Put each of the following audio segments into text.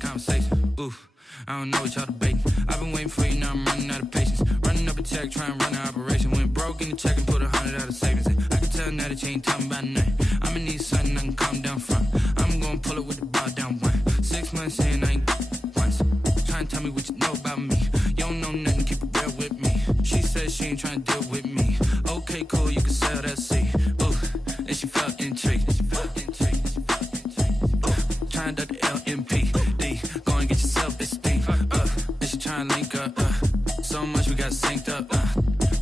conversation. Ooh, I don't know what y'all debating. I've been waiting for you, now I'm running out of patience. Running up a check, trying to run an operation. Went broke in the check and put 100 out of savings in. I can tell now that you ain't talking about nothing. I'ma need something I can calm down from. I'm gonna pull it with the bar down one. 6 months in, I ain't once. Trying to tell me what you know about me. You don't know nothing, keep it real with me. She said she ain't trying to deal with me. Okay, cool, you can sell that seat. Ooh, and she felt intrigued. Trying to duck the LMPD. Go and get your self-esteem. And she trying to link up. So much we got synced up.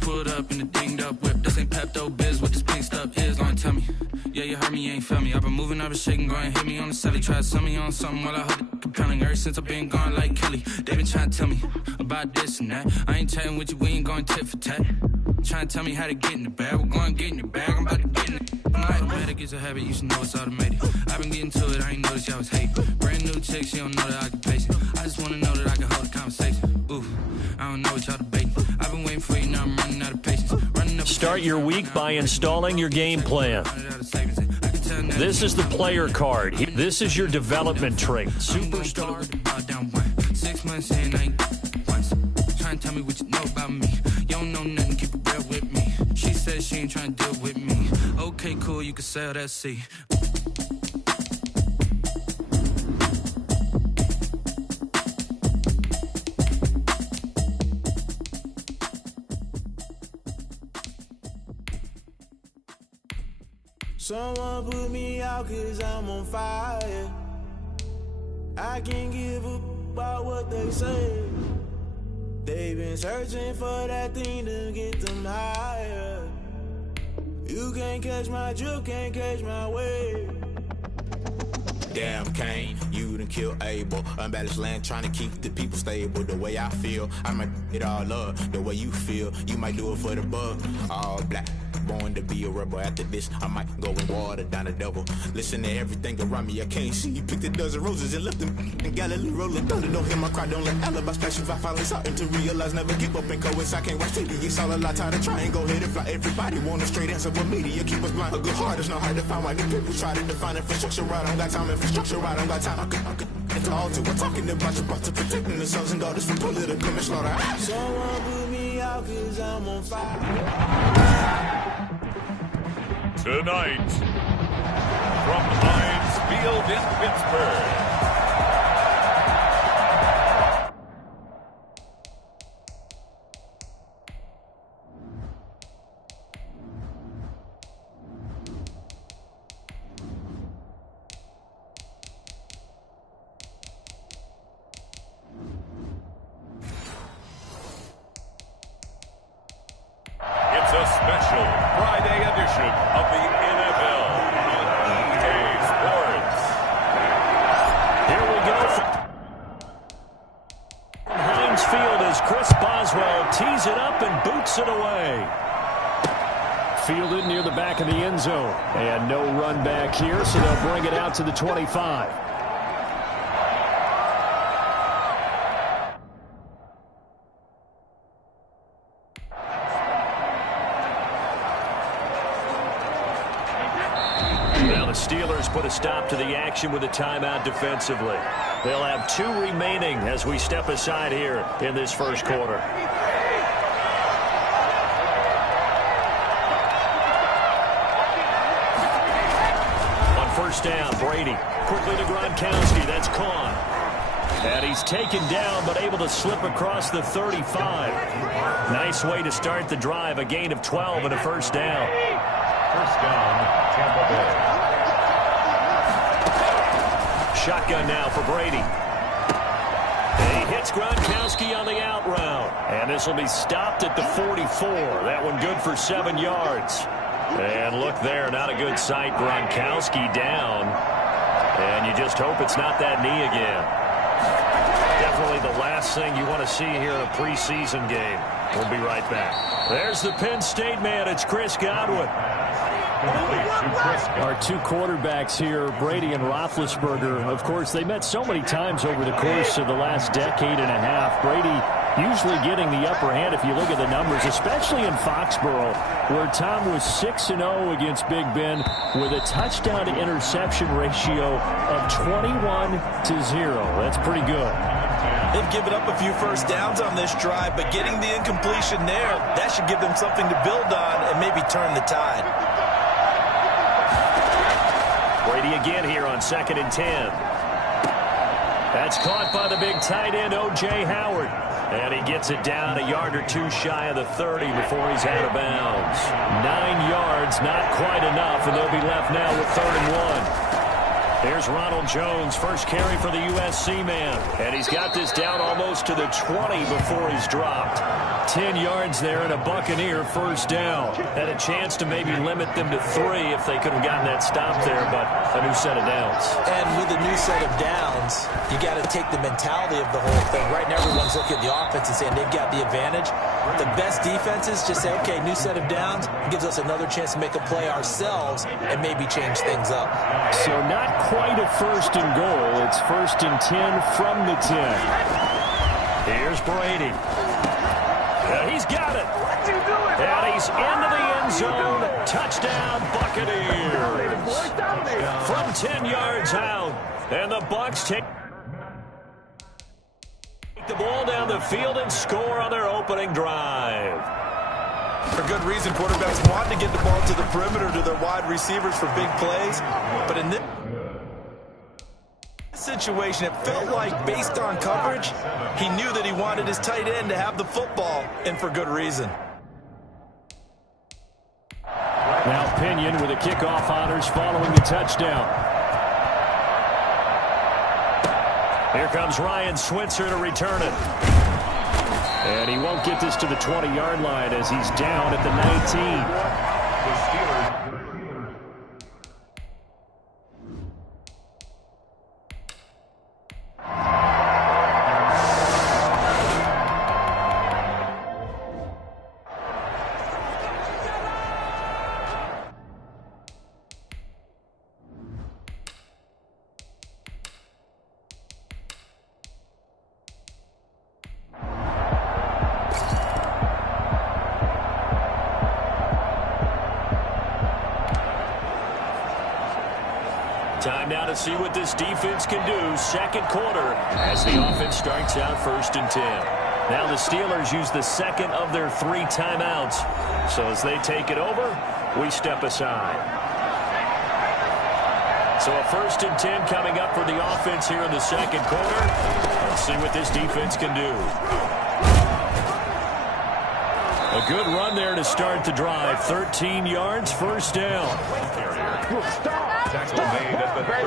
Pulled up in the dinged up whip. This ain't Pepto-Biz, what this pink stuff is. Gonna tell me. Yeah, you heard me, you ain't feel me. I've been moving, I've been shaking, go and hit me on the celly. Try to sell me on something while I heard it compelling. Ever since I've been gone like Kelly. They been trying to tell me about this and that. I ain't chatting with you, we ain't going tit for tat. Trying to tell me how to get in the bag. We're going to get in the bag, I'm about to get in it. Automatic is a habit, you should know it's automated. I've been getting to it, I ain't noticed y'all was hating. Brand new chick, she don't know the occupation. I just wanna know that I can hold a conversation. Ooh, I don't know what y'all debating. I've been waiting for you, now I'm running out of patience. Start your week by installing your game plan. This is the player card. This is your development trait. Superstar. 6 months in, I ain't once. Trying to tell me what you know about me. You don't know nothing, keep it real with me. She said she ain't trying to deal with me. Okay, cool, you can sell that seat. Someone put me out 'cause I'm on fire. I can't give up about what they say. They've been searching for that thing to get them higher. You can't catch my drift, can't catch my wave. Damn, Kane, you done killed Abel. Unbalanced land, trying to keep the people stable. The way I feel, I might it all up. The way you feel, you might do it for the bug. All black, born to be a rebel. After this, I might go and water down the devil. Listen to everything around me, I can't see. You picked a dozen roses and left them in Galilee rolling thunder. Don't hear my cry, don't let alibis flash. If I finally starting to realize, never give up and coincide. Can't watch TV, it's all a lot. Tired of trying, go ahead and fly. Everybody want a straight answer with media. Keep us blind, a good heart is not hard to find. Why the people try to define infrastructure right? I don't got time, infrastructure right, I don't got time. I could it's all to. We're talking about your brother, protecting the sons and daughters from political manslaughter. Someone put me out 'cause I'm on fire. Tonight, from Heinz Field in Pittsburgh. It's a special Friday edition of the NFL on EA Sports. Here we go. From Heinz Field as Chris Boswell tees it up and boots it away. Fielded near the back of the end zone. And no run back here, so they'll bring it out to the 25. Now the Steelers put a stop to the action with a timeout defensively. They'll have 2 remaining as we step aside here in this first quarter. On first down, Brady. Quickly to Gronkowski. That's Kahn. And he's taken down but able to slip across the 35. Nice way to start the drive. A gain of 12 and a first down. First down, Tampa Bay. Shotgun now for Brady. He hits Gronkowski on the out route. And this will be stopped at the 44. That one good for 7 yards. And look there, not a good sight. Gronkowski down. And you just hope it's not that knee again. Definitely the last thing you want to see here in a preseason game. We'll be right back. There's the Penn State man. It's Chris Godwin. Our 2 quarterbacks here, Brady and Roethlisberger. Of course, they met so many times over the course of the last decade and a half. Brady usually getting the upper hand if you look at the numbers, especially in Foxborough, where Tom was 6-0 against Big Ben with a touchdown-to-interception ratio of 21-0. That's pretty good. They've given up a few first downs on this drive, but getting the incompletion there, that should give them something to build on and maybe turn the tide. Brady again here on 2nd and 10. That's caught by the big tight end, O.J. Howard. And he gets it down a yard or two shy of the 30 before he's out of bounds. 9 yards, not quite enough, and they'll be left now with 3rd and 1. Here's Ronald Jones, first carry for the USC man. And he's got this down almost to the 20 before he's dropped. 10 yards there and a Buccaneer first down. Had a chance to maybe limit them to 3 if they could have gotten that stop there, but a new set of downs. And with a new set of downs, you got to take the mentality of the whole thing. Right now, everyone's looking at the offense and saying they've got the advantage. The best defenses just say, okay, new set of downs. It gives us another chance to make a play ourselves and maybe change things up. So not quite a 1st and goal. It's 1st and 10 from the 10. Here's Brady. He's got it. And he's into the end zone. Touchdown, Buccaneers. From 10 yards out. And the Bucs take the ball down the field and score on their opening drive. For good reason, quarterbacks want to get the ball to the perimeter to their wide receivers for big plays. But in this situation, it felt like, based on coverage, he knew that he wanted his tight end to have the football, and for good reason. Now Pinion with the kickoff honors following the touchdown. Here comes Ryan Switzer to return it. And he won't get this to the 20-yard line as he's down at the 19. Time now to see what this defense can do. Second quarter as the offense starts out 1st and 10. Now the Steelers use the second of their 3 timeouts. So as they take it over, we step aside. So a 1st and 10 coming up for the offense here in the second quarter. Let's see what this defense can do. A good run there to start the drive. 13 yards, first down.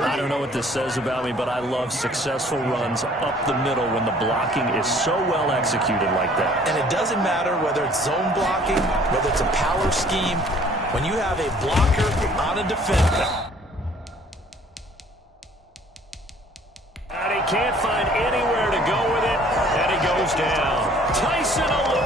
I don't know what this says about me, but I love successful runs up the middle when the blocking is so well executed like that. And it doesn't matter whether it's zone blocking, whether it's a power scheme. When you have a blocker on a defender. And he can't find anywhere to go with it, and he goes down. Tyson Alualu.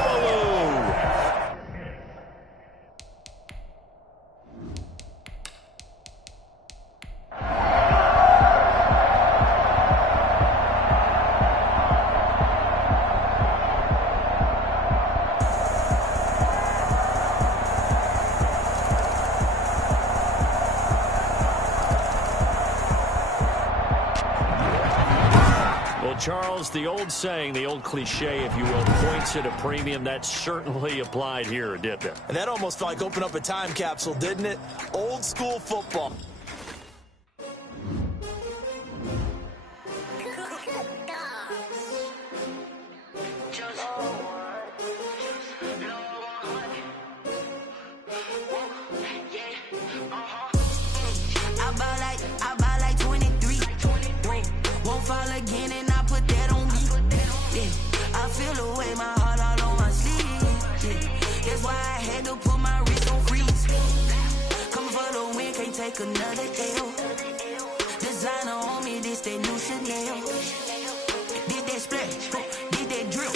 Charles, the old saying, the old cliche, if you will, points at a premium, that certainly applied here, didn't it? And that almost felt like open up a time capsule, didn't it? Old school football. Another L. Designer on me, this they new Chanel. Did that splash, did that drill.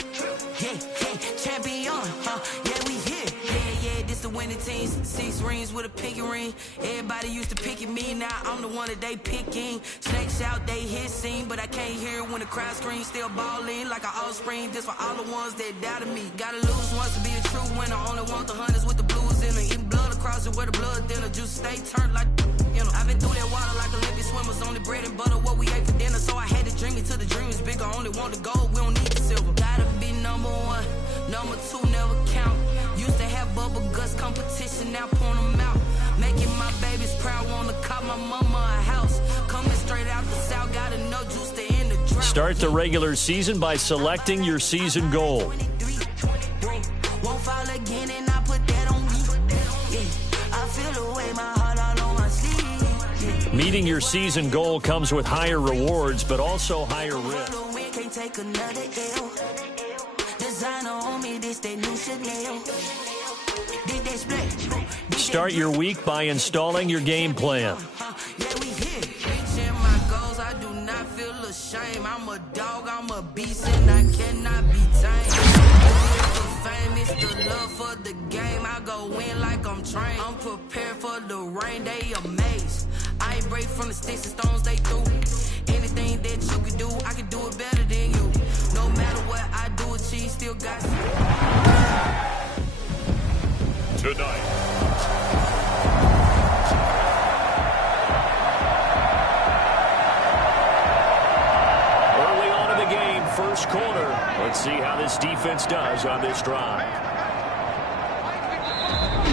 Yeah, yeah, champion, yeah, we here. Yeah, yeah, this the win. winning teams, 6 rings with a pinky ring. Everybody used to pick at me, now I'm the one that they picking. Snakes out, they hit scene, but I can't hear it when the crowd screams. Still balling like an offspring, just for all the ones that doubted me. Gotta lose once to be a true winner. Only want the hunters with the blues in it. Eating blood across it where the blood thinner. Juice stay turned like, you know. I've been through that water like Olympic swimmers. Only bread and butter, what we ate for dinner. So I had to dream it till the dream is bigger. Only want the gold, we don't need the silver. Gotta be number 1, number 2 never count. Used to have bubble guts competition, now point them out. Making my babies proud, wanna call my mama a house. Coming straight out the south, gotta know juice to end the drought. Start the regular season by selecting your season goal. Won't fall again and I put that on me. Yeah, I feel the way my heart all on my sleeve. Meeting your season goal comes with higher rewards, but also higher risk. Can't take another L. Designer on me, this that new Chanel. Did they split? Start your week by installing your game plan. Yeah, we here. Reaching my goals, I do not feel ashamed. I'm a dog, I'm a beast, and I cannot be tamed. For fame, it's the love for the game. I go in like I'm trained. I'm prepared for the rain, they amazed. I ain't break from the sticks and stones they threw. Anything that you can do, I can do it better than you. No matter what I do, achieve, still got Tonight. Early on in the game, first quarter. Let's see how this defense does on this drive.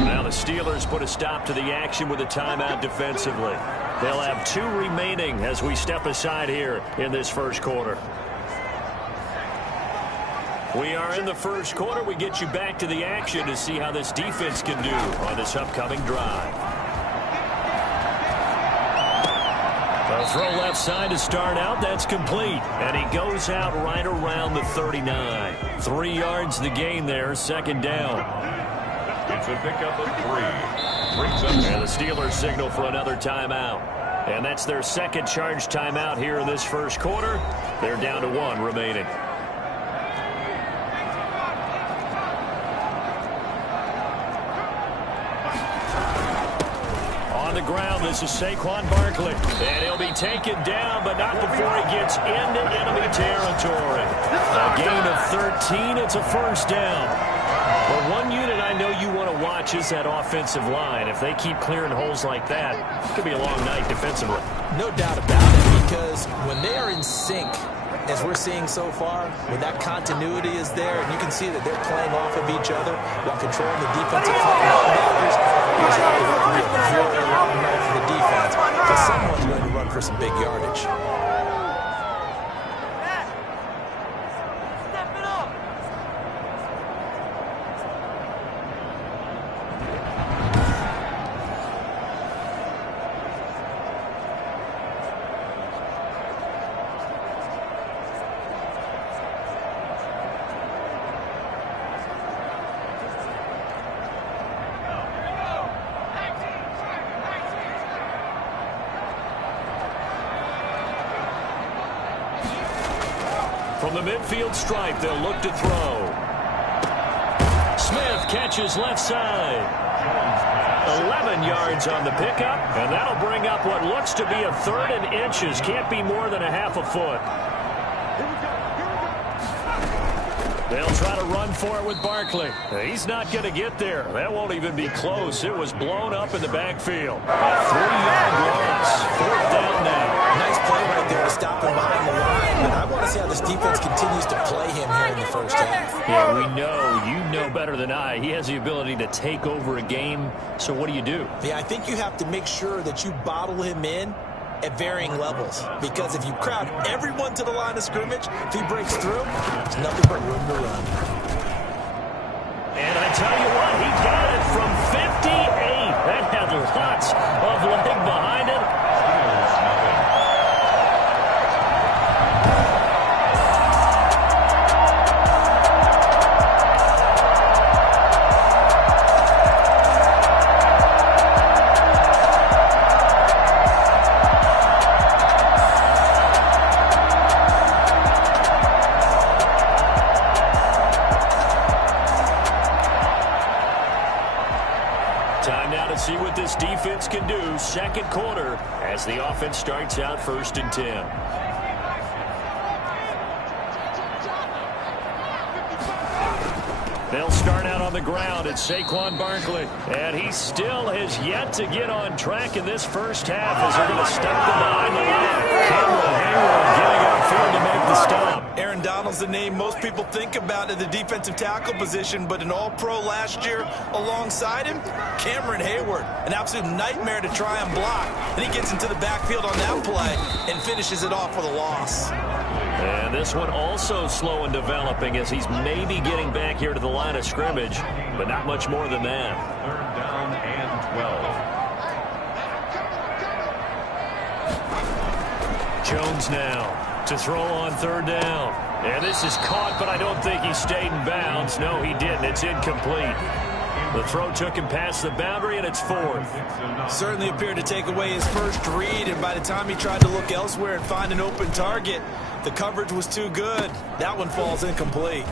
Now the Steelers put a stop to the action with a timeout defensively. They'll have 2 remaining as we step aside here in this first quarter. We are in the first quarter. We get you back to the action to see how this defense can do on this upcoming drive. A throw left side to start out. That's complete. And he goes out right around the 39. 3 yards the gain there. Second down. It's a pickup of 3. Brings up and the Steelers signal for another timeout. And that's their second charge timeout here in this first quarter. They're down to 1 remaining. On the ground, this is Saquon Barkley. And he'll be taken down, but not before he gets into enemy territory. A gain of 13. It's a first down. But one unit I know you want to watch is that offensive line. If they keep clearing holes like that, it could be a long night defensively. No doubt about it, because when they are in sync, as we're seeing so far, when that continuity is there, and you can see that they're playing off of each other while controlling the defensive front linebackers, it's not going to be a very long night for the defense, because someone's going to run for some big yardage. From the midfield stripe, they'll look to throw. Smith catches left side. 11 yards on the pickup, and that'll bring up what looks to be a 3rd and inches. Can't be more than a half a foot. They'll try to run for it with Barkley. He's not going to get there. That won't even be close. It was blown up in the backfield. A 3-yard loss. 4th down now. Nice play right there to stop him behind the line. But I want to see how this defense continues to play him here in the first half. Yeah, we know. You know better than I. He has the ability to take over a game. So what do you do? Yeah, I think you have to make sure that you bottle him in at varying levels. Because if you crowd everyone to the line of scrimmage, if he breaks through, there's nothing but room to run. And I tell you what, he got it from 58. That had lots of leg behind it. this defense can do. Second quarter as the offense starts out 1st and 10. They'll start out on the ground. It's Saquon Barkley. And he still has yet to get on track in this first half as they're going to stop the behind the line. Cameron Hayward getting upfield to make the stop. Aaron Donald's the name most people think about at the defensive tackle position, but an all-pro last year alongside him, Cameron Hayward. An absolute nightmare to try and block. And he gets into the backfield on that play and finishes it off with a loss. And this one also slow in developing as he's maybe getting back here to the line of scrimmage, but not much more than that. 3rd down and 12. Jones now to throw on 3rd down. And this is caught, but I don't think he stayed in bounds. No, he didn't. It's incomplete. The throw took him past the boundary, and it's 4th. Certainly appeared to take away his first read, and by the time he tried to look elsewhere and find an open target, the coverage was too good. That one falls incomplete.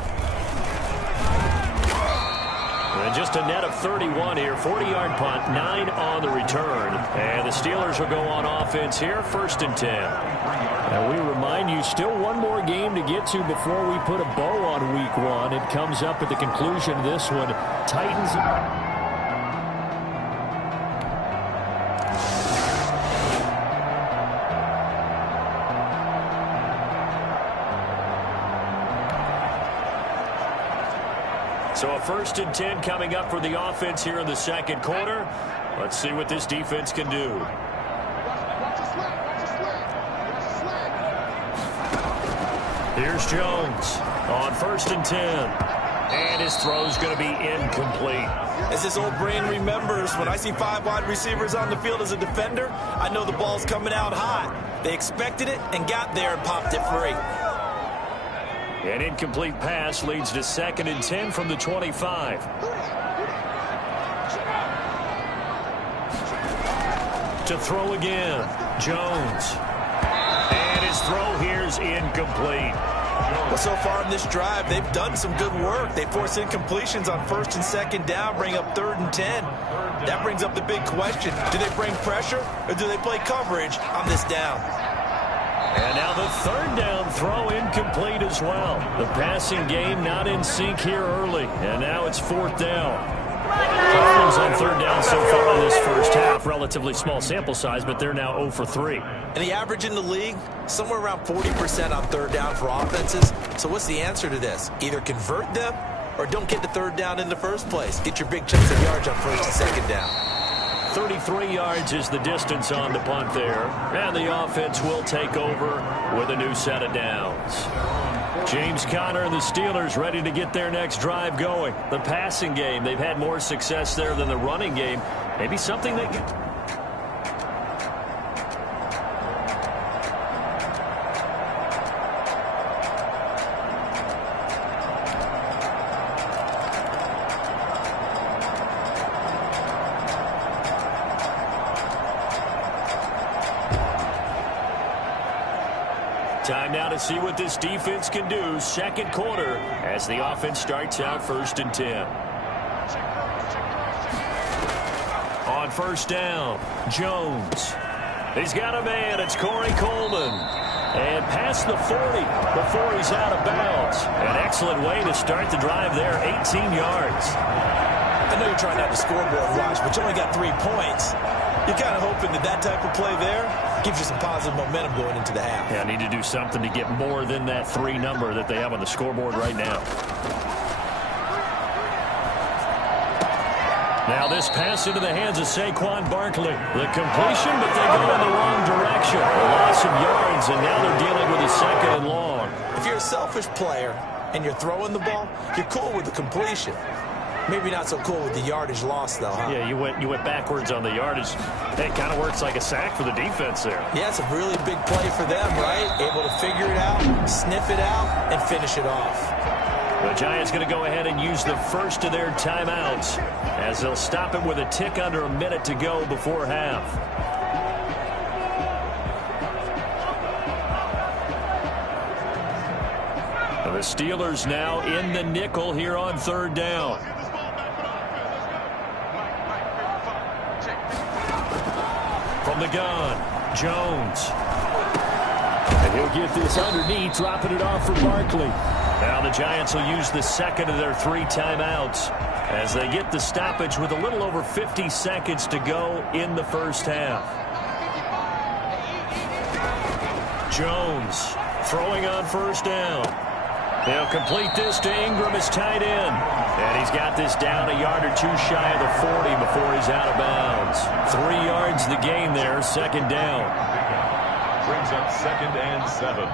And just a net of 31 here. 40-yard punt, 9 on the return. And the Steelers will go on offense here, 1st and 10. And we remind you, still one more game to get to before we put a bow on Week 1. It comes up at the conclusion of this one. Titans... So a 1st and 10 coming up for the offense here in the second quarter. Let's see what this defense can do. Here's Jones on 1st and 10. And his throw's going to be incomplete. As this old brain remembers, when I see 5 wide receivers on the field as a defender, I know the ball's coming out hot. They expected it and got there and popped it free. An incomplete pass leads to 2nd and 10 from the 25. To throw again, Jones. And his throw here's incomplete. Well, so far in this drive, they've done some good work. They force incompletions on 1st and 2nd down, bring up 3rd and 10. That brings up the big question. Do they bring pressure or do they play coverage on this down? And now the 3rd down throw incomplete as well. The passing game not in sync here early. And now it's 4th down. Problems on 3rd down so far in this first half. Relatively small sample size, but they're now 0 for 3. And the average in the league, somewhere around 40% on 3rd down for offenses. So what's the answer to this? Either convert them or don't get the 3rd down in the first place. Get your big chunks of yards on 1st and 2nd down. 33 yards is the distance on the punt there. And the offense will take over with a new set of downs. James Conner and the Steelers ready to get their next drive going. The passing game, they've had more success there than the running game. Maybe something that... Time now to see what this defense can do. Second quarter as the offense starts out 1st and 10. On 1st down, Jones. He's got a man. It's Corey Coleman. And past the 40 before he's out of bounds. An excellent way to start the drive there. 18 yards. I know you're trying not to scoreboard watch, but you only got 3 points. You're kind of hoping that type of play there gives you some positive momentum going into the half. Yeah, I need to do something to get more than that 3 number that they have on the scoreboard right now. Now this pass into the hands of Saquon Barkley. The completion, but they go in the wrong direction. A loss of yards, and now they're dealing with a 2nd and long. If you're a selfish player and you're throwing the ball, you're cool with the completion. Maybe not so cool with the yardage loss, though, huh? Yeah, you went backwards on the yardage. It kind of works like a sack for the defense there. Yeah, it's a really big play for them, right? Able to figure it out, sniff it out, and finish it off. The Giants going to go ahead and use the first of their timeouts as they'll stop it with a tick under a minute to go before half. The Steelers now in the nickel here on 3rd down. From the gun, Jones. And he'll get this underneath, dropping it off for Barkley. Now the Giants will use the second of their 3 timeouts as they get the stoppage with a little over 50 seconds to go in the first half. Jones throwing on first down. He'll complete this to Ingram, his tight end. And he's got this down a yard or 2 shy of the 40 before he's out of bounds. 3 yards the gain there, second down. Brings up 2nd and 7.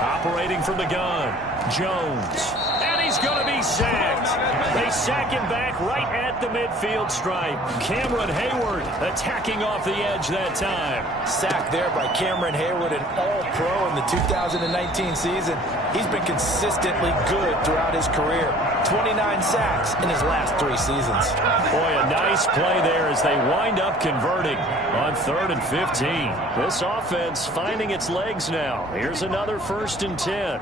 Operating from the gun, Jones. And he's going to be sacked. They sack him back right at the midfield stripe. Cameron Hayward attacking off the edge that time. Sack there by Cameron Hayward, an all-pro in the 2019 season. He's been consistently good throughout his career. 29 sacks in his last 3 seasons. Boy, a nice play there as they wind up converting on 3rd and 15. This offense finding its legs now. Here's another 1st and 10.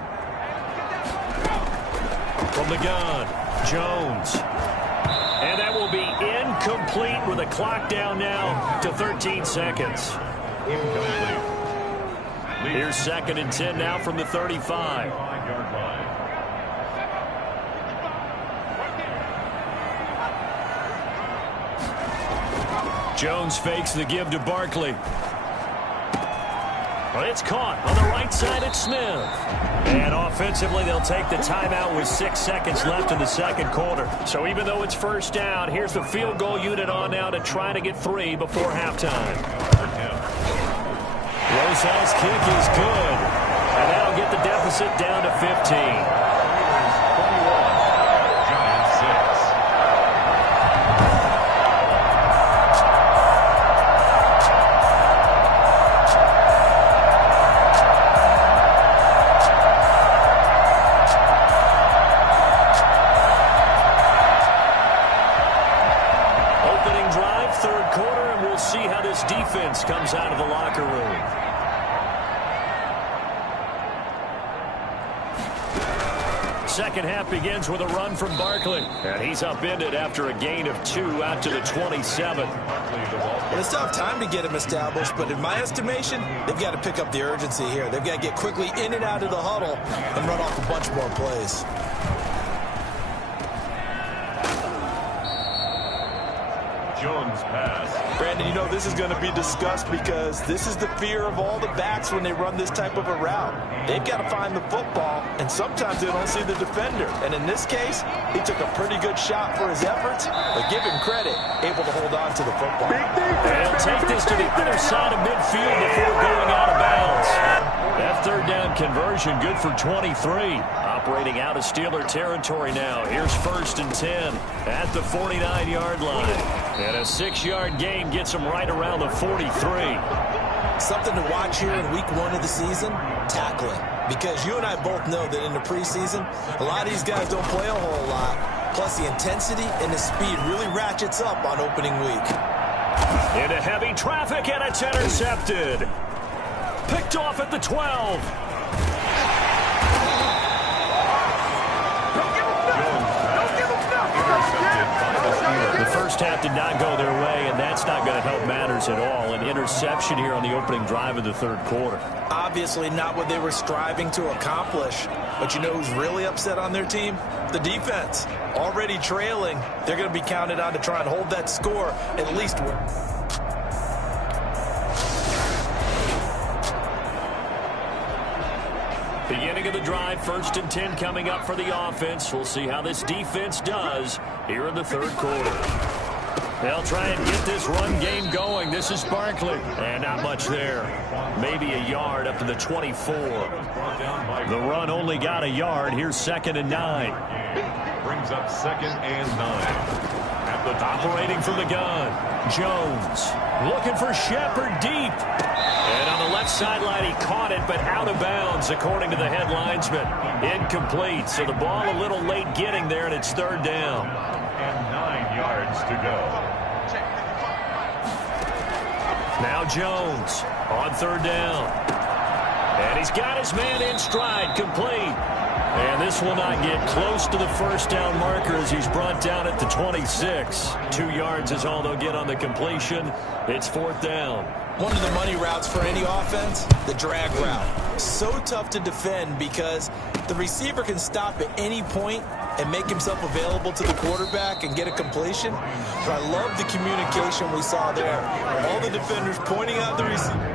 From the gun, Jones. And that will be incomplete with a clock down now to 13 seconds. Here's 2nd and 10 now from the 35. Jones fakes the give to Barkley. Well, it's caught on the right side at Smith. And offensively, they'll take the timeout with 6 seconds left in the second quarter. So even though it's first down, here's the field goal unit on now to try to get 3 before halftime. Rosell's kick is good. And that'll get the deficit down to 15. Defense comes out of the locker room. Second half begins with a run from Barkley. And he's upended after a gain of 2 out to the 27. Well, it's tough time to get him established, but in my estimation, they've got to pick up the urgency here. They've got to get quickly in and out of the huddle and run off a bunch more plays. Jones pass. Brandon, you know this is going to be discussed because this is the fear of all the backs when they run this type of a route. They've got to find the football, and sometimes they don't see the defender. And in this case, he took a pretty good shot for his efforts, but give him credit, able to hold on to the football. They'll take this to the other side of midfield before going out of bounds. That 3rd down conversion good for 23. Operating out of Steeler territory now. Here's 1st and 10 at the 49-yard line. And a 6-yard gain gets them right around the 43. Something to watch here in week 1 of the season, tackling. Because you and I both know that in the preseason, a lot of these guys don't play a whole lot. Plus the intensity and the speed really ratchets up on opening week. Into heavy traffic, and it's intercepted. Picked off at the 12. The first half did not go their way, and that's not going to help matters at all. An interception here on the opening drive of the 3rd quarter. Obviously not what they were striving to accomplish. But you know who's really upset on their team? The defense. Already trailing. They're going to be counted on to try and hold that score at least one. Beginning of the drive, 1st and 10 coming up for the offense. We'll see how this defense does here in the 3rd quarter. They'll try and get this run game going. This is Barkley. And not much there. Maybe a yard up to the 24. The run only got a yard. Here's 2nd and 9. Brings up 2nd and 9. Operating from the gun, Jones looking for Shepard deep. And on the left sideline, he caught it, but out of bounds, according to the head linesman. Incomplete, so the ball a little late getting there, and it's 3rd down. And 9 yards to go. Now Jones on 3rd down. And he's got his man in stride, complete. And this will not get close to the first down marker as he's brought down at the 26. 2 yards is all they'll get on the completion. It's 4th down. One of the money routes for any offense, the drag route. So tough to defend because the receiver can stop at any point and make himself available to the quarterback and get a completion. But I love the communication we saw there. All the defenders pointing out the receiver.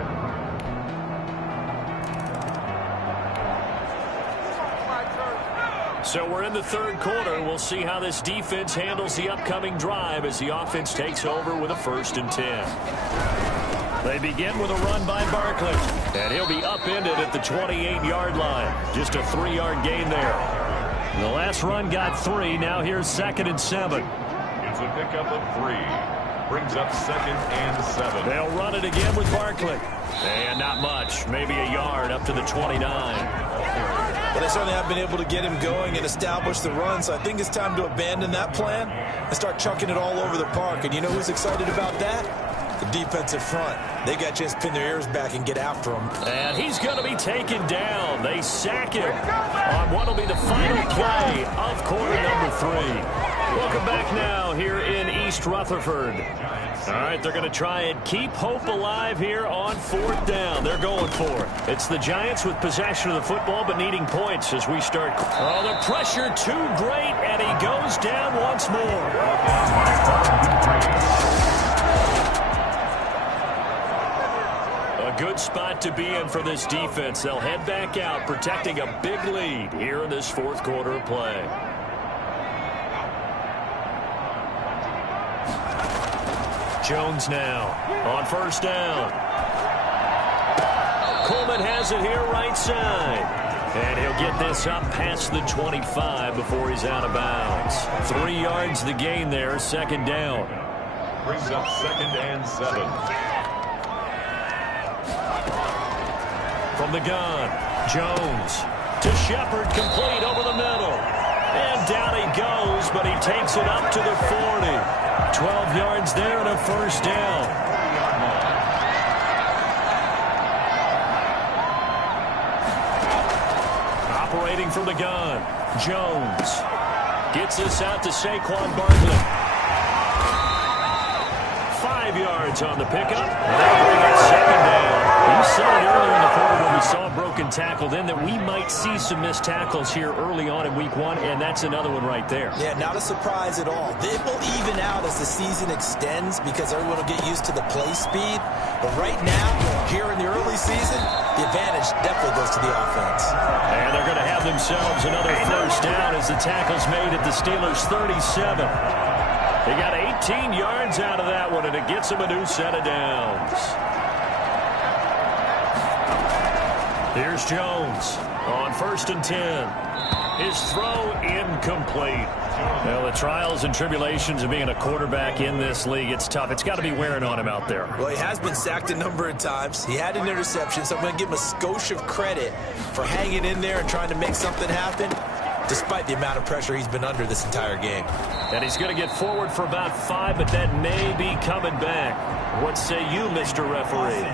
So we're in the 3rd quarter. We'll see how this defense handles the upcoming drive as the offense takes over with a 1st and 10. They begin with a run by Barkley, and he'll be upended at the 28-yard line. Just a 3-yard gain there. The last run got 3. Now here's 2nd and 7. It's a pickup of 3. Brings up 2nd and 7. They'll run it again with Barkley. And not much. Maybe a yard up to the 29. But they certainly have been able to get him going and establish the run, so I think it's time to abandon that plan and start chucking it all over the park. And you know who's excited about that? The defensive front. They got a chance to pin their ears back and get after him. And he's going to be taken down. They sack him on what will be the final play of quarter number 3. Welcome back now here in East Rutherford. All right, they're going to try and keep hope alive here on 4th down. They're going for it. It's the Giants with possession of the football but needing points as we start. Oh, the pressure too great, and he goes down once more. A good spot to be in for this defense. They'll head back out, protecting a big lead here in this 4th quarter of play. Jones now on 1st down. Coleman has it here right side. And he'll get this up past the 25 before he's out of bounds. 3 yards the gain there, 2nd down. Brings up 2nd and 7. From the gun, Jones to Shepard, complete over the middle. And down he goes, but he takes it up to the 40. 12 yards there and a 1st down. Operating from the gun, Jones gets this out to Saquon Barkley. 5 yards on the pickup. They'll bring it 2nd down. You said it earlier in the quarter when we saw a broken tackle then that we might see some missed tackles here early on in week 1, and that's another one right there. Yeah, not a surprise at all. It will even out as the season extends because everyone will get used to the play speed. But right now, here in the early season, the advantage definitely goes to the offense. And they're going to have themselves another 1st down as the tackle's made at the Steelers' 37. They got 18 yards out of that one, and it gets them a new set of downs. Here's Jones on 1st and 10. His throw incomplete. Well, the trials and tribulations of being a quarterback in this league, it's tough. It's got to be wearing on him out there. Well, he has been sacked a number of times. He had an interception, so I'm going to give him a skosh of credit for hanging in there and trying to make something happen, despite the amount of pressure he's been under this entire game. And he's going to get forward for about 5, but that may be coming back. What say you, Mr. Referee?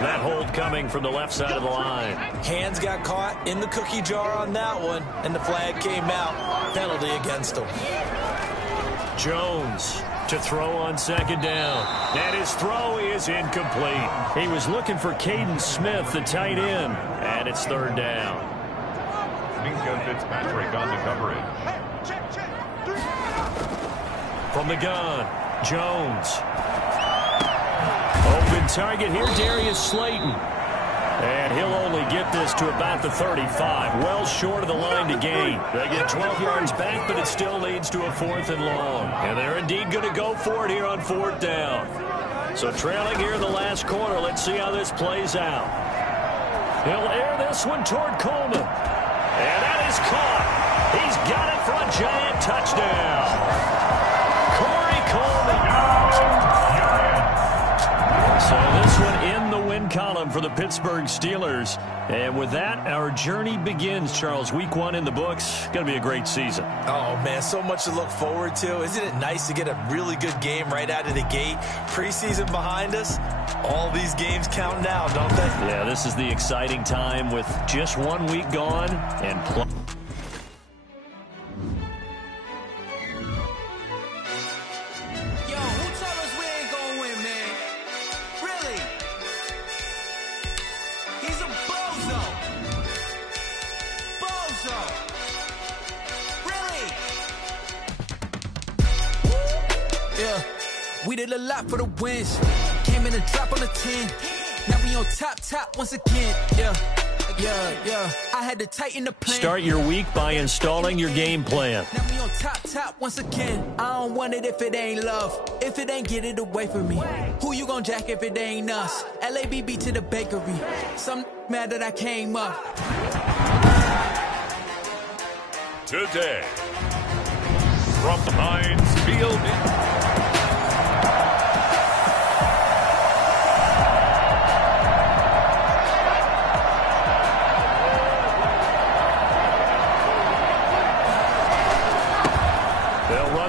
That hold coming from the left side of the line. Hands got caught in the cookie jar on that one, and the flag came out. Penalty against him. Jones to throw on 2nd down. And his throw is incomplete. He was looking for Caden Smith, the tight end, and it's 3rd down. Minkah Fitzpatrick on the coverage. From the gun, Jones. Open target here, Darius Slayton. And he'll only get this to about the 35. Well short of the line to gain. They get 12 yards back, but it still leads to a 4th and long. And they're indeed going to go for it here on 4th down. So trailing here in the last quarter, let's see how this plays out. He'll air this one toward Coleman. And that is caught. He's got it for a giant touchdown. Corey Coleman. So this one in the win McCollum for the Pittsburgh Steelers. And with that, our journey begins, Charles. Week 1 in the books. Going to be a great season. Oh, man, so much to look forward to. Isn't it nice to get a really good game right out of the gate? Preseason behind us. All these games count now, don't they? Yeah, this is the exciting time with just 1 week gone and We did a lot for the wins. Came in a drop on the 10. Now we on top once again. Yeah. I had to tighten the plan. Start your week by installing your game plan. Now we on top once again. I don't want it if it ain't love. If it ain't, get it away from me. Who you gon' jack if it ain't us? LABB to the bakery. Some mad that I came up. Today, from Heinz Field.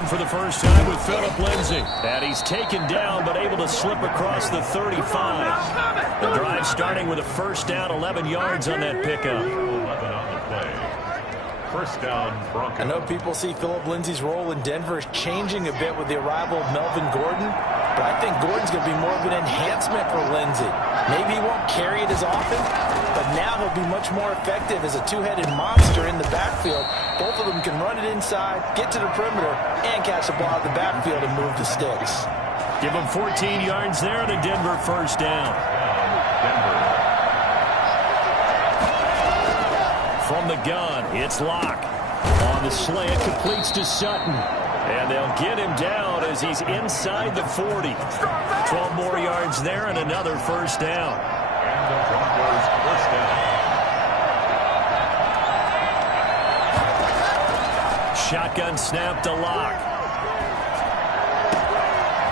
For the first time with Phillip Lindsay. And he's taken down but able to slip across the 35. The drive starting with a first down, 11 yards on that pickup. 11 on the play. First down, Broncos. I know people see Phillip Lindsay's role in Denver is changing a bit with the arrival of Melvin Gordon, but I think Gordon's going to be more of an enhancement for Lindsay. Maybe he won't carry it as often, but now he'll be much more effective as a two-headed monster in the backfield. Both of them can run it inside, get to the perimeter, and catch the ball out of the backfield and move the sticks. Give him 14 yards there and a Denver first down. From the gun, it's Locke. On the slant, completes to Sutton. And they'll get him down as he's inside the 40. 12 more yards there and another first down. And the Broncos first down. Shotgun snap to Locke.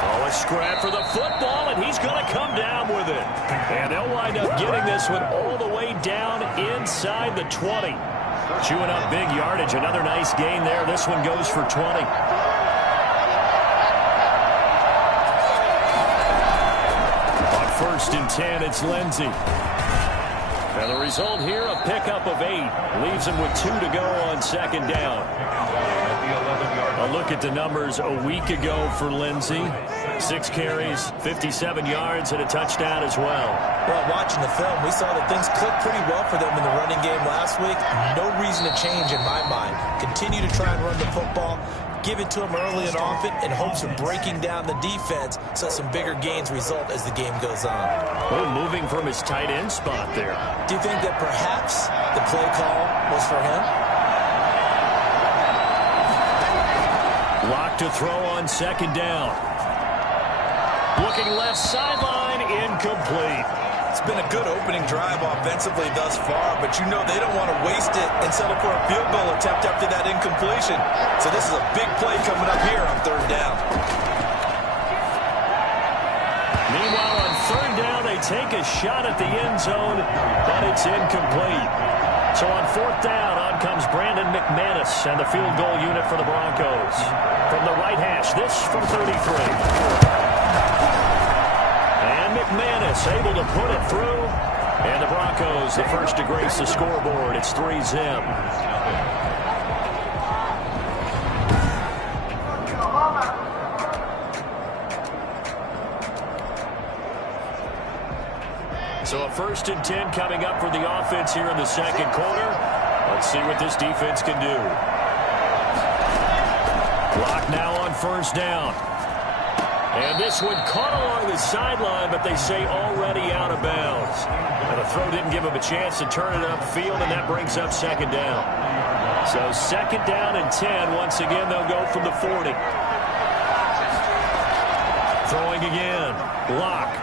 Oh, a scrap for the football, and he's going to come down with it. And they'll wind up getting this one all the way down inside the 20. Chewing up big yardage. Another nice gain there. This one goes for 20. On 1st and 10, it's Lindsay. And the result here, a pickup of 8. Leaves him with 2 to go on second down. A look at the numbers a week ago for Lindsay. 6 carries, 57 yards, and a touchdown as well. Well, watching the film, we saw that things clicked pretty well for them in the running game last week. No reason to change in my mind. Continue to try and run the football. Give it to them early and often in hopes of breaking down the defense so some bigger gains result as the game goes on. Oh, moving from his tight end spot there. Do you think that perhaps the play call was for him? Locke to throw on second down. Looking left sideline, incomplete. It's been a good opening drive offensively thus far, but you know they don't want to waste it and settle for a field goal attempt after that incompletion. So this is a big play coming up here on third down. Meanwhile, on third down, they take a shot at the end zone, but it's incomplete. So on fourth down, on comes Brandon McManus and the field goal unit for the Broncos. From the right hash, this from 33. And McManus able to put it through. And the Broncos, the first to grace the scoreboard. It's 3-zip. So a 1st and 10 coming up for the offense here in the second quarter. Let's see what this defense can do. Clock now on first down. And this one caught along the sideline, but they say already out of bounds. And the throw didn't give him a chance to turn it upfield, and that brings up second down. So second down and 10. Once again, they'll go from the 40. Throwing again. Locke.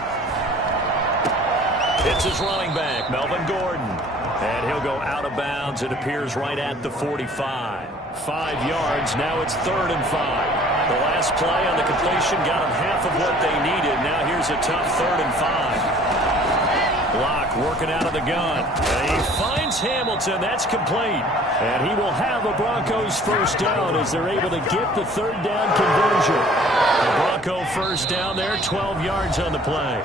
It's his running back, Melvin Gordon. And he'll go out of bounds. It appears right at the 45. 5 yards. Now it's 3rd and 5. The last play on the completion got them half of what they needed. Now here's a tough 3rd and 5. Locke working out of the gun. And he finds Hamilton. That's complete. And he will have a Broncos first down as they're able to get the third down conversion. The Bronco first down there, 12 yards on the play.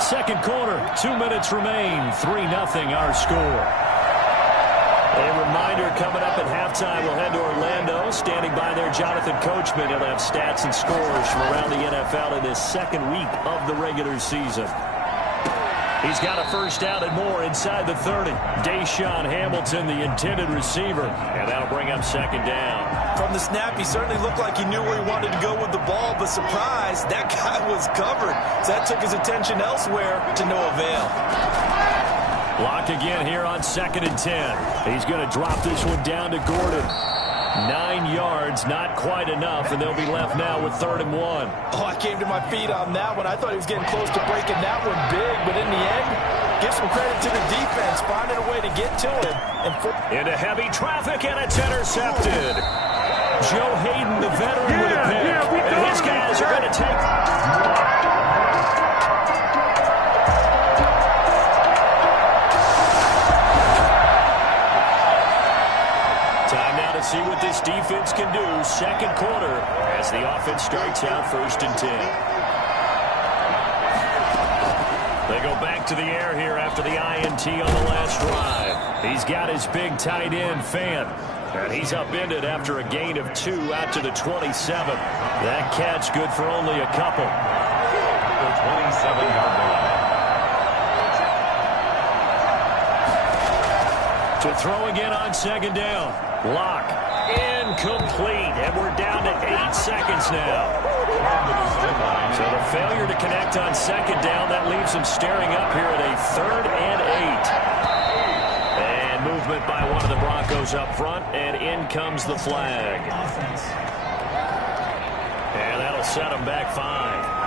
Second quarter, 2 minutes remain. 3-0 our score. A reminder coming up at halftime, we'll head to Orlando. Standing by there, Jonathan Coachman. He'll have stats and scores from around the NFL in this second week of the regular season. He's got a first down and more inside the 30. Deshaun Hamilton, the intended receiver. And that'll bring up second down. From the snap, he certainly looked like he knew where he wanted to go with the ball, but surprise, that guy was covered. So that took his attention elsewhere to no avail. Locke again here on 2nd and 10. He's going to drop this one down to Gordon. 9 yards, not quite enough, and they'll be left now with 3rd and 1. Oh, I came to my feet on that one. I thought he was getting close to breaking that one big, but in the end, give some credit to the defense, finding a way to get to him. Into heavy traffic, and it's intercepted. Joe Hayden, the veteran, with a pick. And his guys are going to take... Time now to see what this defense can do. Second quarter as the offense starts out 1st and 10. They go back to the air here after the INT on the last drive. He's got his big tight end, Fant. And he's upended after a gain of 2 out to the 27. That catch good for only a couple. The 27-yard line. To throw again on 2nd down. Locke incomplete. And we're down to 8 seconds now. So the failure to connect on 2nd down, that leaves him staring up here at a 3rd and 8. And movement by one of the Broncos up front, and in comes the flag. And that'll set them back 5.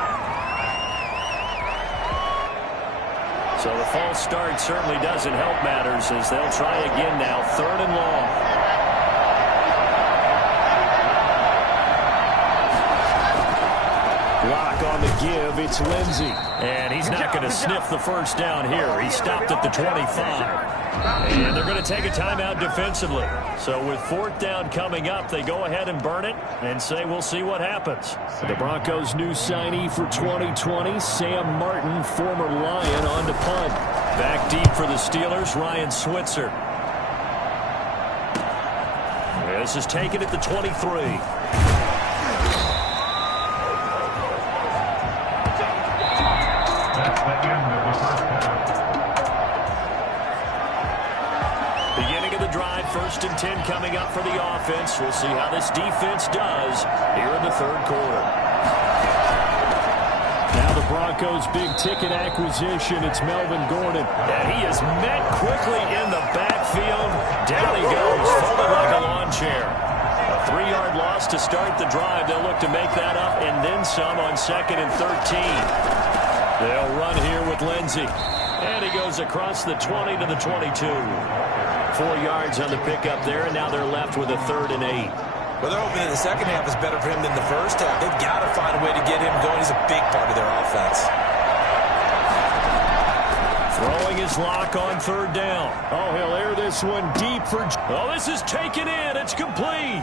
So the false start certainly doesn't help matters as they'll try again now. 3rd and long. Locke on the give. It's Lindsey. And he's not going to sniff the first down here. He stopped at the 25. And they're going to take a timeout defensively. So with 4th down coming up, they go ahead and burn it and say we'll see what happens. The Broncos' new signee for 2020, Sam Martin, former Lion, on to punt. Back deep for the Steelers, Ryan Switzer. This is taken at the 23. Beginning of the drive, 1st and 10 coming up for the offense. We'll see how this defense does here in the 3rd quarter. Now the Broncos' big-ticket acquisition. It's Melvin Gordon. And he is met quickly in the backfield. Down he goes, folded like a lawn chair. A 3-yard loss to start the drive. They'll look to make that up and then some on 2nd and 13. They'll run here with Lindsey. And he goes across the 20 to the 22. 4 yards on the pickup there, and now they're left with a 3rd and 8. Well, they're hoping that the second half is better for him than the first half. They've got to find a way to get him going. He's a big part of their offense. Throwing his Locke on 3rd down. Oh, he'll air this one deep for... Oh, this is taken in. It's complete.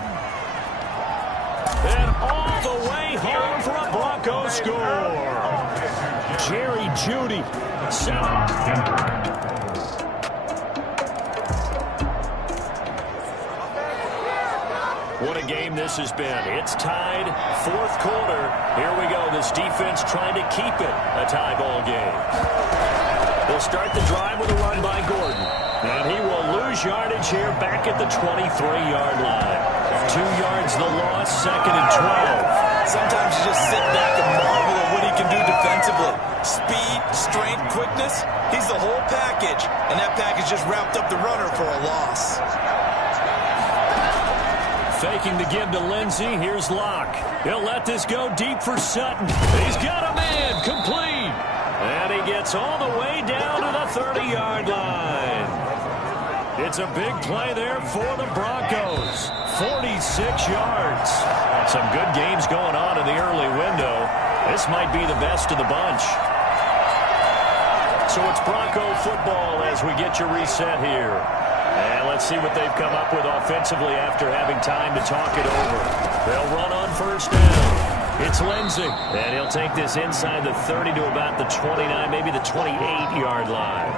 And all the way home for a Bronco score. Jerry Jeudy. What a game this has been. It's tied, 4th quarter. Here we go. This defense trying to keep it a tie ball game. They'll start the drive with a run by Gordon. And he will lose yardage here back at the 23-yard line. 2 yards the loss, 2nd and 12. Sometimes you just sit back and marvel at what he can do defensively. Speed, strength, quickness. He's the whole package. And that package just wrapped up the runner for a loss. Faking the give to Lindsey. Here's Locke. He'll let this go deep for Sutton. He's got a man. Complete. And he gets all the way down to the 30-yard line. It's a big play there for the Broncos. 46 yards. Some good games going on in the early window. This might be the best of the bunch. So it's Bronco football as we get your reset here. And let's see what they've come up with offensively after having time to talk it over. They'll run on first down. It's Lindsey, and he'll take this inside the 30 to about the 29, maybe the 28-yard line.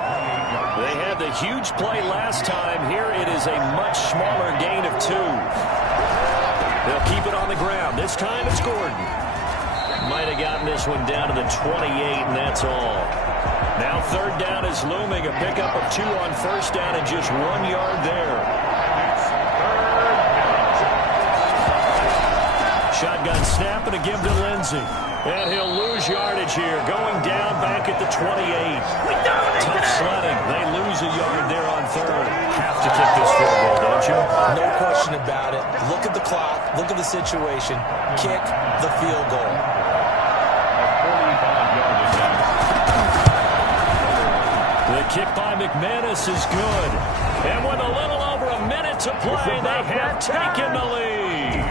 They had the huge play last time. Here it is a much smaller gain of 2. They'll keep it on the ground. This time it's Gordon. Might have gotten this one down to the 28, and that's all. Now third down is looming. A pickup of 2 on first down and just 1 yard there. Shotgun snap and a give to Lindsey. And he'll lose yardage here. Going down back at the 28. Tough sledding. They lose a yard there on third. Have to kick this field goal, don't you? No question about it. Look at the clock. Look at the situation. Kick the field goal. The kick by McManus is good. And with a little over a minute to play, they have taken the lead.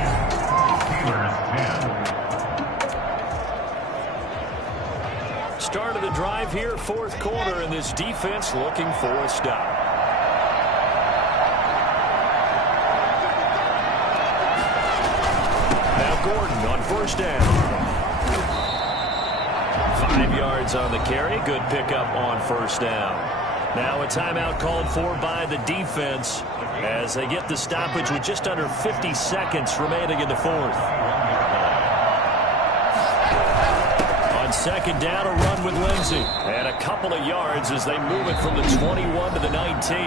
Start of the drive here, fourth quarter, and this defense looking for a stop. Now Gordon on first down. 5 yards on the carry. Good pickup on first down. Now a timeout called for by the defense as they get the stoppage with just under 50 seconds remaining in the fourth. On second down, a run with Lindsey. And a couple of yards as they move it from the 21 to the 19.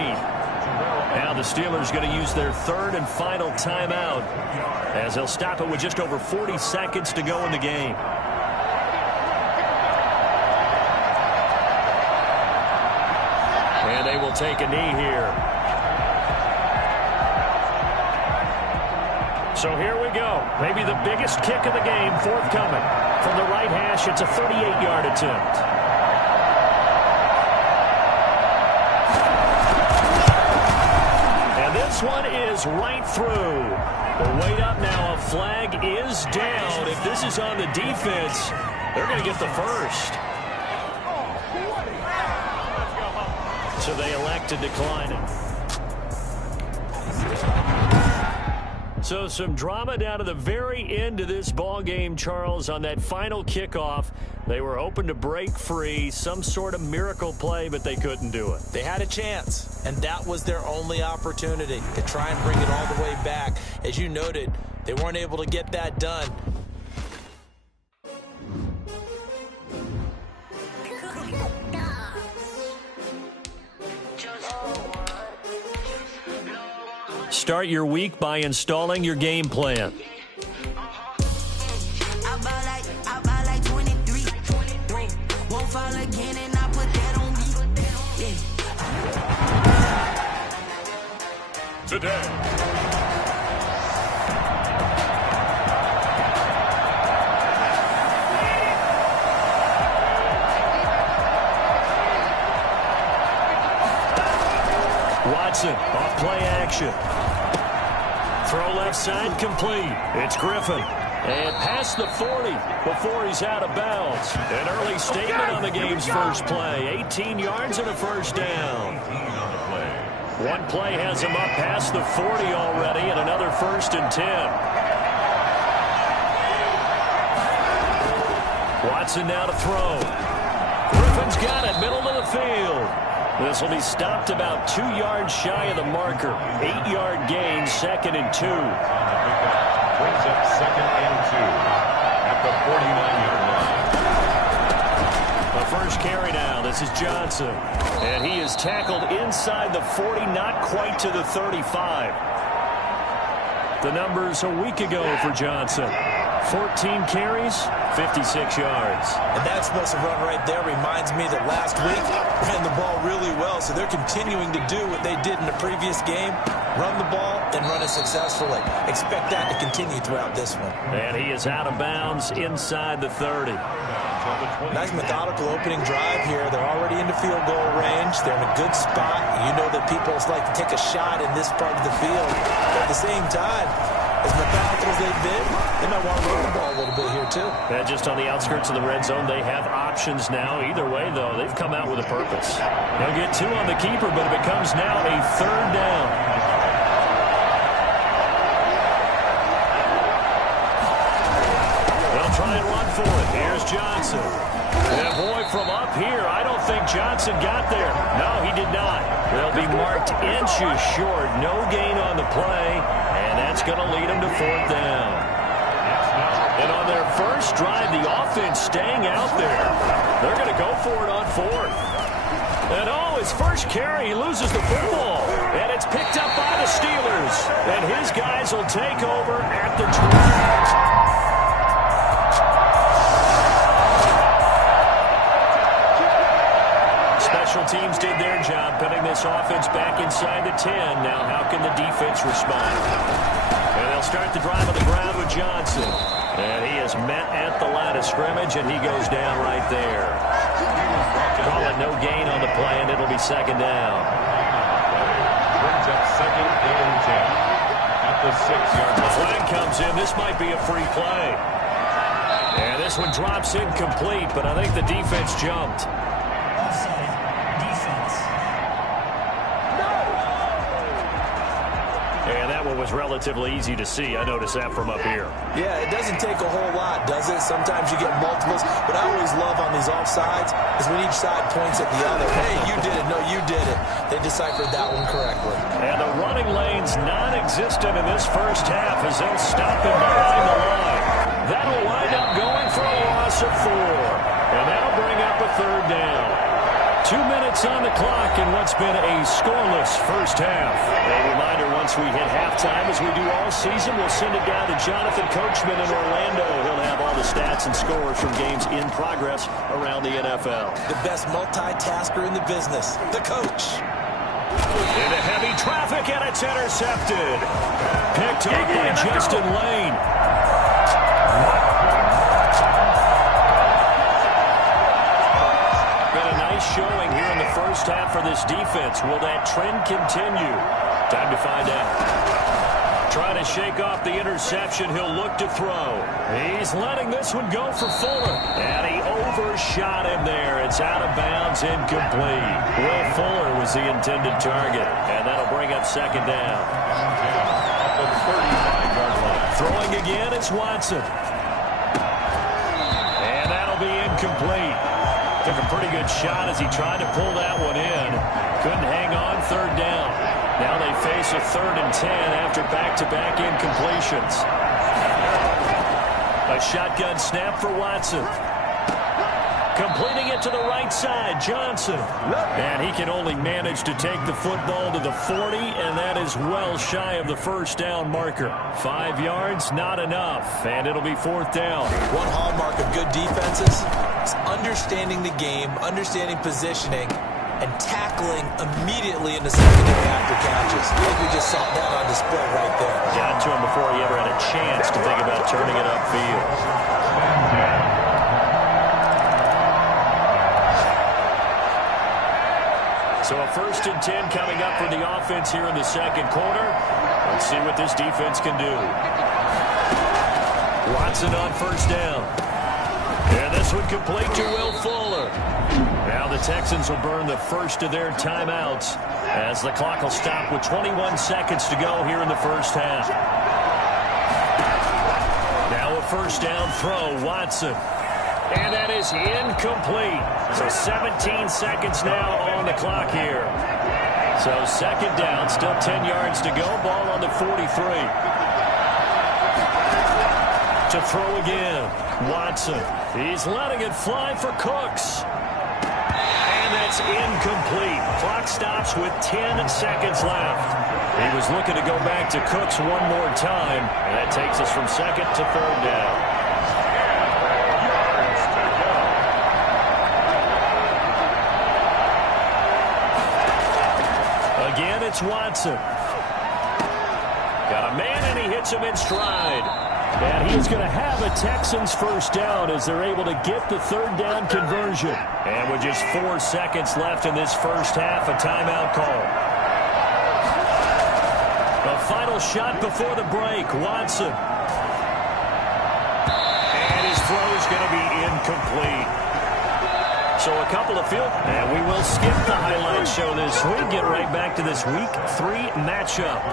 Now the Steelers going to use their third and final timeout as they'll stop it with just over 40 seconds to go in the game. And they will take a knee here. So here we go. Maybe the biggest kick of the game forthcoming. From the right hash, it's a 38-yard attempt. And this one is right through. But wait up now. A flag is down. If this is on the defense, they're going to get the first. So they elect to decline it. So some drama down to the very end of this ball game, Charles, on that final kickoff. They were hoping to break free, some sort of miracle play, but they couldn't do it. They had a chance, and that was their only opportunity to try and bring it all the way back. As you noted, they weren't able to get that done. Start your week by installing your game plan. I buy like 23. Won't fall again and I put that on me. Yeah. Today. Watson off play action. Throw left side complete. It's Griffin. And past the 40 before he's out of bounds. An early statement on the game's first play. 18 yards and a first down. One play has him up past the 40 already and another 1st and 10. Watson now to throw. Griffin's got it, middle of the field. This will be stopped about 2 yards shy of the marker. 8-yard gain, 2nd and 2. Brings up 2nd and 2 at the 49-yard line. The first carry now. This is Johnson. And he is tackled inside the 40, not quite to the 35. The numbers a week ago for Johnson. 14 carries, 56 yards. And that explosive run right there reminds me that last week ran the ball really well, so they're continuing to do what they did in the previous game, run the ball and run it successfully. Expect that to continue throughout this one. And he is out of bounds inside the 30. Nice methodical opening drive here. They're already into field goal range. They're in a good spot. You know that people like to take a shot in this part of the field. But at the same time, as methodical as they've been, they might want to run the ball a little bit here too. And just on the outskirts of the red zone, they have options now. Either way, though, they've come out with a purpose. They'll get 2 on the keeper, but it becomes now a 3rd down. They'll try and run for it. Here's Johnson. And boy, from up here, I don't think Johnson got there. No, he did not. They'll be marked inches short. No gain on the play, and that's going to lead them to 4th down. And on their first drive, the offense staying out there. They're going to go for it on 4th. And his first carry, he loses the football. And it's picked up by the Steelers. And his guys will take over at the 20. Special teams did their job, putting this offense back inside the 10. Now, how can the defense respond? And they'll start the drive on the ground with Johnson. And he is met at the line of scrimmage, and he goes down right there. Call it no gain on the play, and it'll be 2nd down. Brings up 2nd and 10 at the 6-yard line. The flag comes in. This might be a free play. And this one drops incomplete, but I think the defense jumped. Was relatively easy to see. I noticed that from up here. Yeah, it doesn't take a whole lot, does it? Sometimes you get multiples. What I always love on these offsides is when each side points at the other. Hey, you did it. No, you did it. They deciphered that one correctly. And the running lane's non-existent in this first half as they'll stop him behind the line. That'll wind up going for a loss of 4. And that'll bring up a 3rd down. 2 minutes on the clock in what's been a scoreless first half. A reminder, once we hit halftime, as we do all season, we'll send it down to Jonathan Coachman in Orlando. He'll have all the stats and scores from games in progress around the NFL. The best multitasker in the business, the coach. Into heavy traffic, and it's intercepted. Picked up by Justin Lane. Showing here in the first half for this defense. Will that trend continue? Time to find out. Trying to shake off the interception. He'll look to throw. He's letting this one go for Fuller. And he overshot him there. It's out of bounds, incomplete. Will Fuller was the intended target. And that'll bring up 2nd down. The 35-yard line. Throwing again, it's Watson. And that'll be incomplete. Took a pretty good shot as he tried to pull that one in. Couldn't hang on. 3rd down. Now they face a 3rd and 10 after back-to-back incompletions. A shotgun snap for Watson. Completing it to the right side, Johnson. And he can only manage to take the football to the 40, and that is well shy of the 1st down marker. 5 yards, not enough, and it'll be 4th down. One hallmark of good defenses is understanding the game, understanding positioning, and tackling immediately in the secondary after catches. I think we just saw that on display right there. Got to him before he ever had a chance to think about turning it upfield. So a 1st and 10 coming up for the offense here in the 2nd quarter. Let's see what this defense can do. Watson on 1st down. And this one complete to Will Fuller. Now the Texans will burn the first of their timeouts as the clock will stop with 21 seconds to go here in the first half. Now a 1st down throw, Watson. And that is incomplete. So 17 seconds now on the clock here. So 2nd down, still 10 yards to go. Ball on the 43. To throw again, Watson. He's letting it fly for Cooks. And that's incomplete. Clock stops with 10 seconds left. He was looking to go back to Cooks one more time. And that takes us from 2nd to 3rd down. Again, it's Watson. Got a man, and he hits him in stride. And he's going to have a Texans 1st down as they're able to get the 3rd down conversion. And with just 4 seconds left in this first half, a timeout call. A final shot before the break. Watson. And his throw is going to be incomplete. So a couple of field. And we will skip the highlight show this week. Get right back to this Week 3 matchup.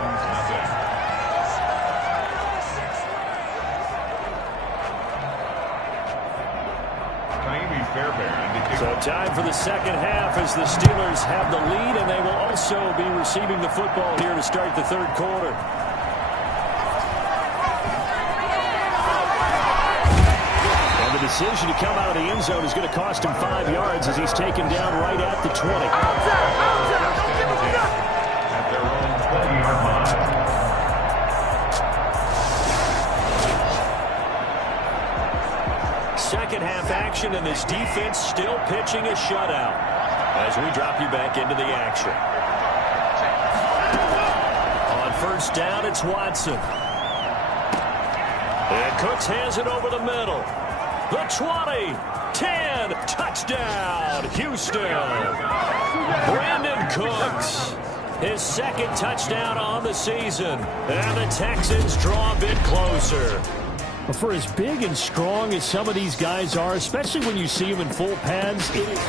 So time for the second half as the Steelers have the lead, and they will also be receiving the football here to start the third quarter. And the decision to come out of the end zone is going to cost him 5 yards as he's taken down right at the 20. At their own 20-yard line. Second half action, and this defense still pitching a shutout as we drop you back into the action. On first down, it's Watson. And Cooks has it over the middle. The 20, 10, touchdown, Houston. Brandon Cooks, his second touchdown on the season. And the Texans draw a bit closer. For as big and strong as some of these guys are, especially when you see them in full pads, it is...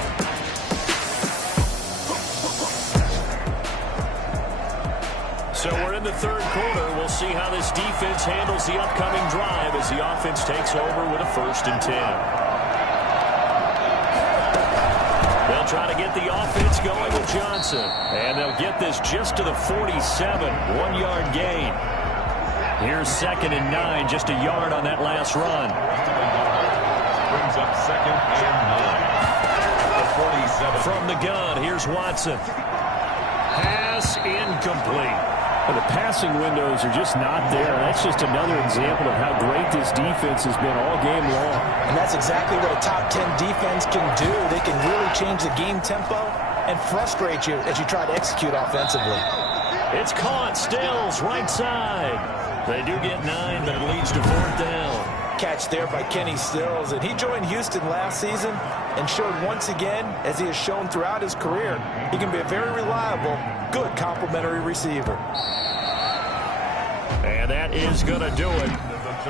So we're in the third quarter. We'll see how this defense handles the upcoming drive as the offense takes over with a 1st and 10. They'll try to get the offense going with Johnson. And they'll get this just to the 47, 1-yard gain. Here's 2nd and 9, just a yard on that last run. Brings up 2nd and 9. 47. From the gun, here's Watson. Pass incomplete. Well, the passing windows are just not there. That's just another example of how great this defense has been all game long. And that's exactly what a top 10 defense can do. They can really change the game tempo and frustrate you as you try to execute offensively. It's caught. Stills, right side. They do get 9, but it leads to 4th down. Catch there by Kenny Stills, and he joined Houston last season and showed once again, as he has shown throughout his career, he can be a very reliable, good complementary receiver. And that is going to do it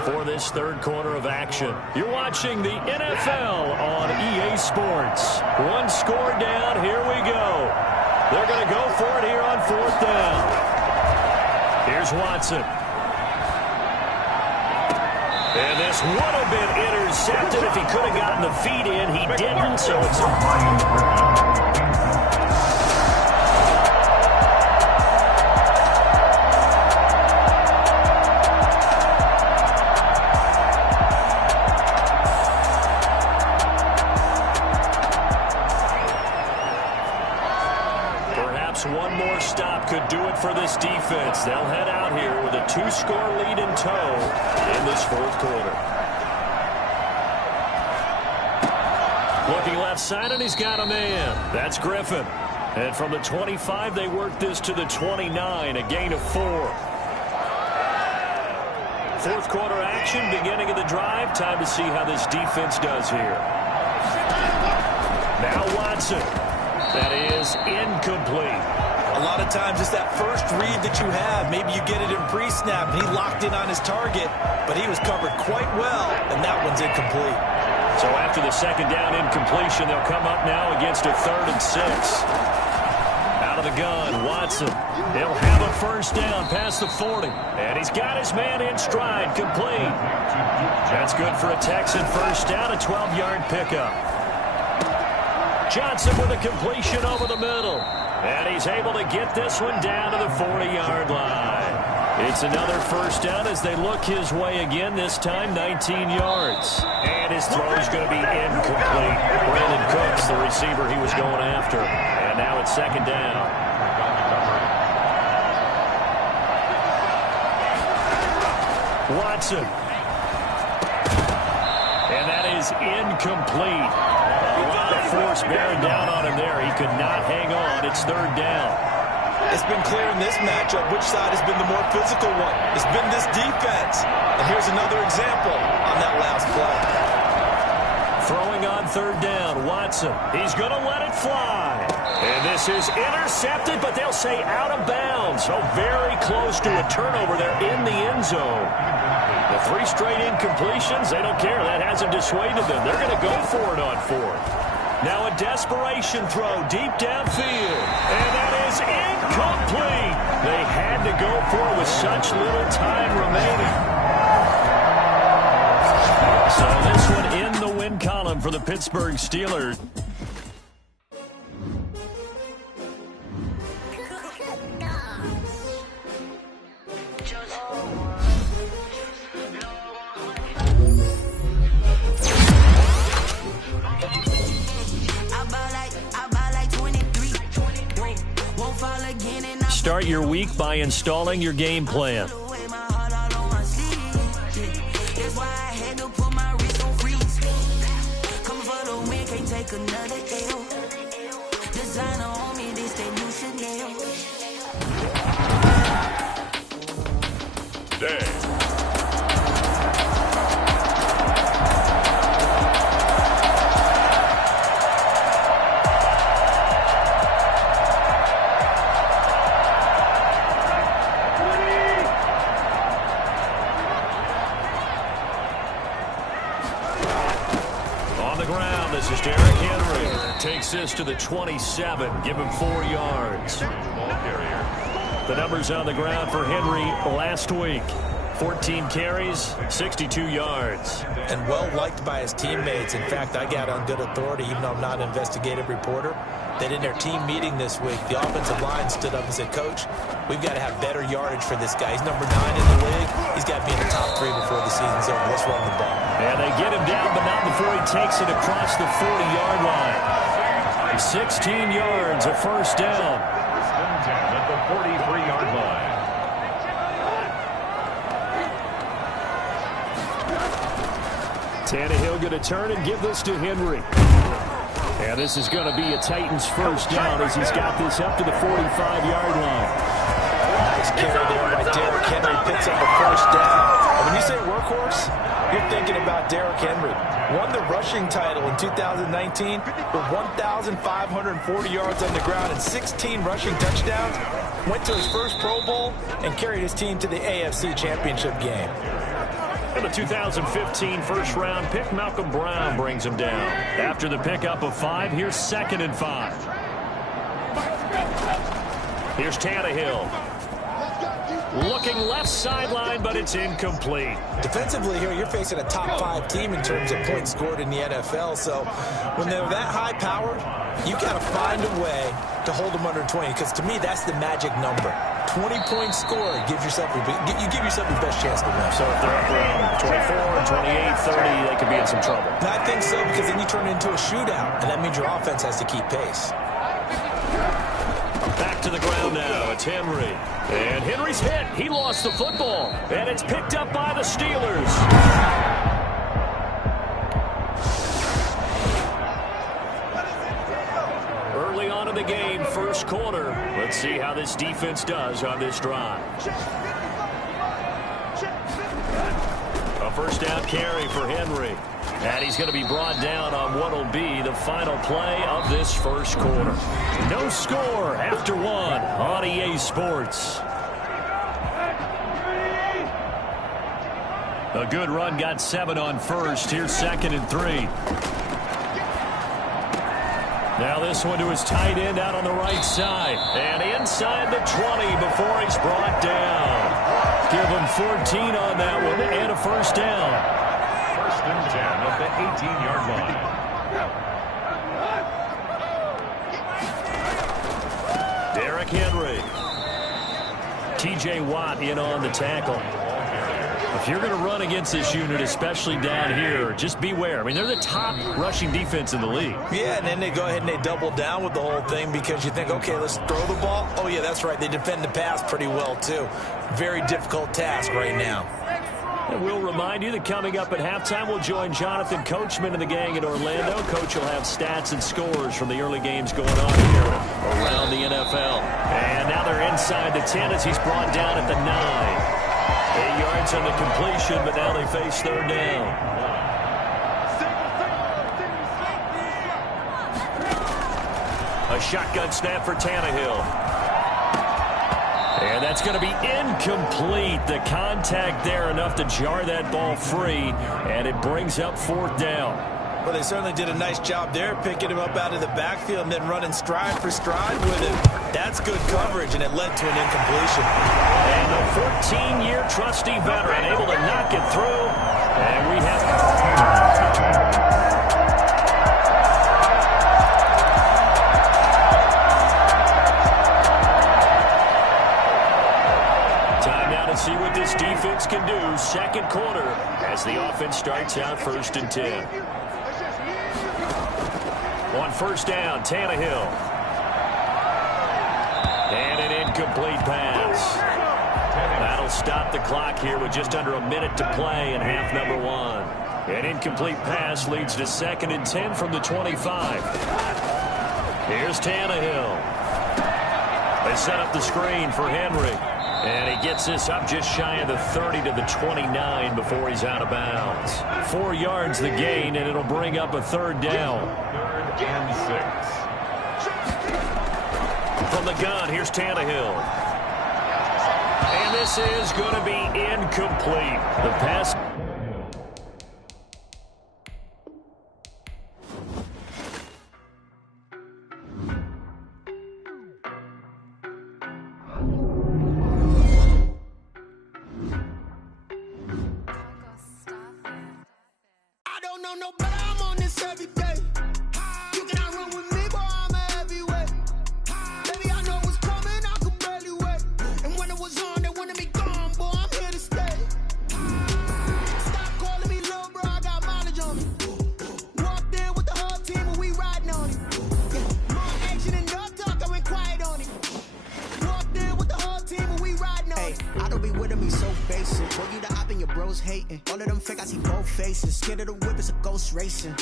for this third quarter of action. You're watching the NFL on EA Sports. One score down, here we go. They're going to go for it here on 4th down. Here's Watson. And this would have been intercepted if he could have gotten the feet in. He didn't, so it's perhaps one more stop could do it for this defense. They'll head out here with a 2-score lead in tow in this 4th quarter. Looking left side, and he's got a man. That's Griffin. And from the 25, they work this to the 29, a gain of 4. 4th quarter action, beginning of the drive. Time to see how this defense does here. Now Watson. That is incomplete. A lot of times it's that first read that you have. Maybe you get it in pre-snap, and he locked in on his target, but he was covered quite well, and that one's incomplete. So after the 2nd down incompletion, they'll come up now against a 3rd and 6. Out of the gun, Watson. He'll have a 1st down past the 40. And he's got his man in stride, complete. That's good for a Texan 1st down, a 12-yard pickup. Johnson with a completion over the middle. And he's able to get this one down to the 40-yard line. It's another 1st down as they look his way again, this time 19 yards. And his throw is going to be incomplete. Brandon Cooks, the receiver he was going after. And now it's 2nd down. Watson. And that is incomplete. A lot of force bearing down on him there. He could not hang on. It's 3rd down. It's been clear in this matchup which side has been the more physical one. It's been this defense. And here's another example on that last play. Throwing on third down, Watson. He's going to let it fly. And this is intercepted, but they'll say out of bounds. So very close to a turnover there in the end zone. The 3 straight incompletions, they don't care. That hasn't dissuaded them. They're going to go for it on 4th. Now a desperation throw deep downfield. And that is incomplete. They had to go for it with such little time remaining. So this one in the win column for the Pittsburgh Steelers. Start your week by installing your game plan. This to the 27, give him 4 yards. The numbers on the ground for Henry last week. 14 carries, 62 yards. And well-liked by his teammates. In fact, I got on good authority, even though I'm not an investigative reporter, that in their team meeting this week, the offensive line stood up and said, Coach, we've got to have better yardage for this guy. He's number 9 in the league. He's got to be in the top 3 before the season's over. Let's run the ball. And they get him down, but not before he takes it across the 40-yard line. 16 yards, a first down. At the 43-yard line. Tannehill going to turn and give this to Henry. And this is going to be a Titans first down as he's got this up to the 45-yard line. Nice carry there by Derrick Henry. Picks up a first down. And when you say workhorse, you're thinking about Derrick Henry. Won the rushing title in 2019 with 1,540 yards on the ground and 16 rushing touchdowns. Went to his first Pro Bowl and carried his team to the AFC Championship game. And the 2015 first-round pick, Malcolm Brown, brings him down. After the pickup of 5, here's 2nd and 5. Here's Tannehill. Looking left sideline, but it's incomplete. Defensively here, you're facing a top 5 team in terms of points scored in the NFL. So when they're that high-powered, you got to find a way to hold them under 20. Because to me, that's the magic number. 20 points scored gives yourself your best chance to win. So if they're up around 24, 28, 30, they could be in some trouble. And I think so, because then you turn it into a shootout, and that means your offense has to keep pace. Back to the ground now. It's Henry. And Henry's hit. He lost the football. And it's picked up by the Steelers. Early on in the game, first quarter. Let's see how this defense does on this drive. A first down carry for Henry. And he's going to be brought down on what will be the final play of this first quarter. No score after 1 on EA Sports. A good run, got 7 on first. Here's 2nd and 3. Now this one to his tight end out on the right side. And inside the 20 before he's brought down. Give him 14 on that one and a first down. 1st and 10 at the 18-yard line. Derrick Henry. T.J. Watt in on the tackle. If you're going to run against this unit, especially down here, just beware. I mean, they're the top rushing defense in the league. Yeah, and then they go ahead and they double down with the whole thing because you think, okay, let's throw the ball. Oh, yeah, that's right. They defend the pass pretty well, too. Very difficult task right now. And we'll remind you that coming up at halftime, we'll join Jonathan Coachman and the gang in Orlando. Coach will have stats and scores from the early games going on here around the NFL. And now they're inside the 10 as he's brought down at the 9. 8 yards on the completion, but now they face third down. A shotgun snap for Tannehill. And that's going to be incomplete. The contact there enough to jar that ball free, and it brings up 4th down. Well, they certainly did a nice job there, picking him up out of the backfield and then running stride for stride with him. That's good coverage, and it led to an incompletion. And the 14-year trusty veteran able to knock it through. And we have... Time now to see what this defense can do. 2nd quarter as the offense starts out 1st and 10. On 1st down, Tannehill. And an incomplete pass. That'll stop the clock here with just under a minute to play in half number 1. An incomplete pass leads to 2nd and 10 from the 25. Here's Tannehill. They set up the screen for Henry. And he gets this up just shy of the 30 to the 29 before he's out of bounds. 4 yards the gain, and it'll bring up a 3rd down. 3rd and 6. From the gun, here's Tannehill. And this is going to be incomplete. The pass...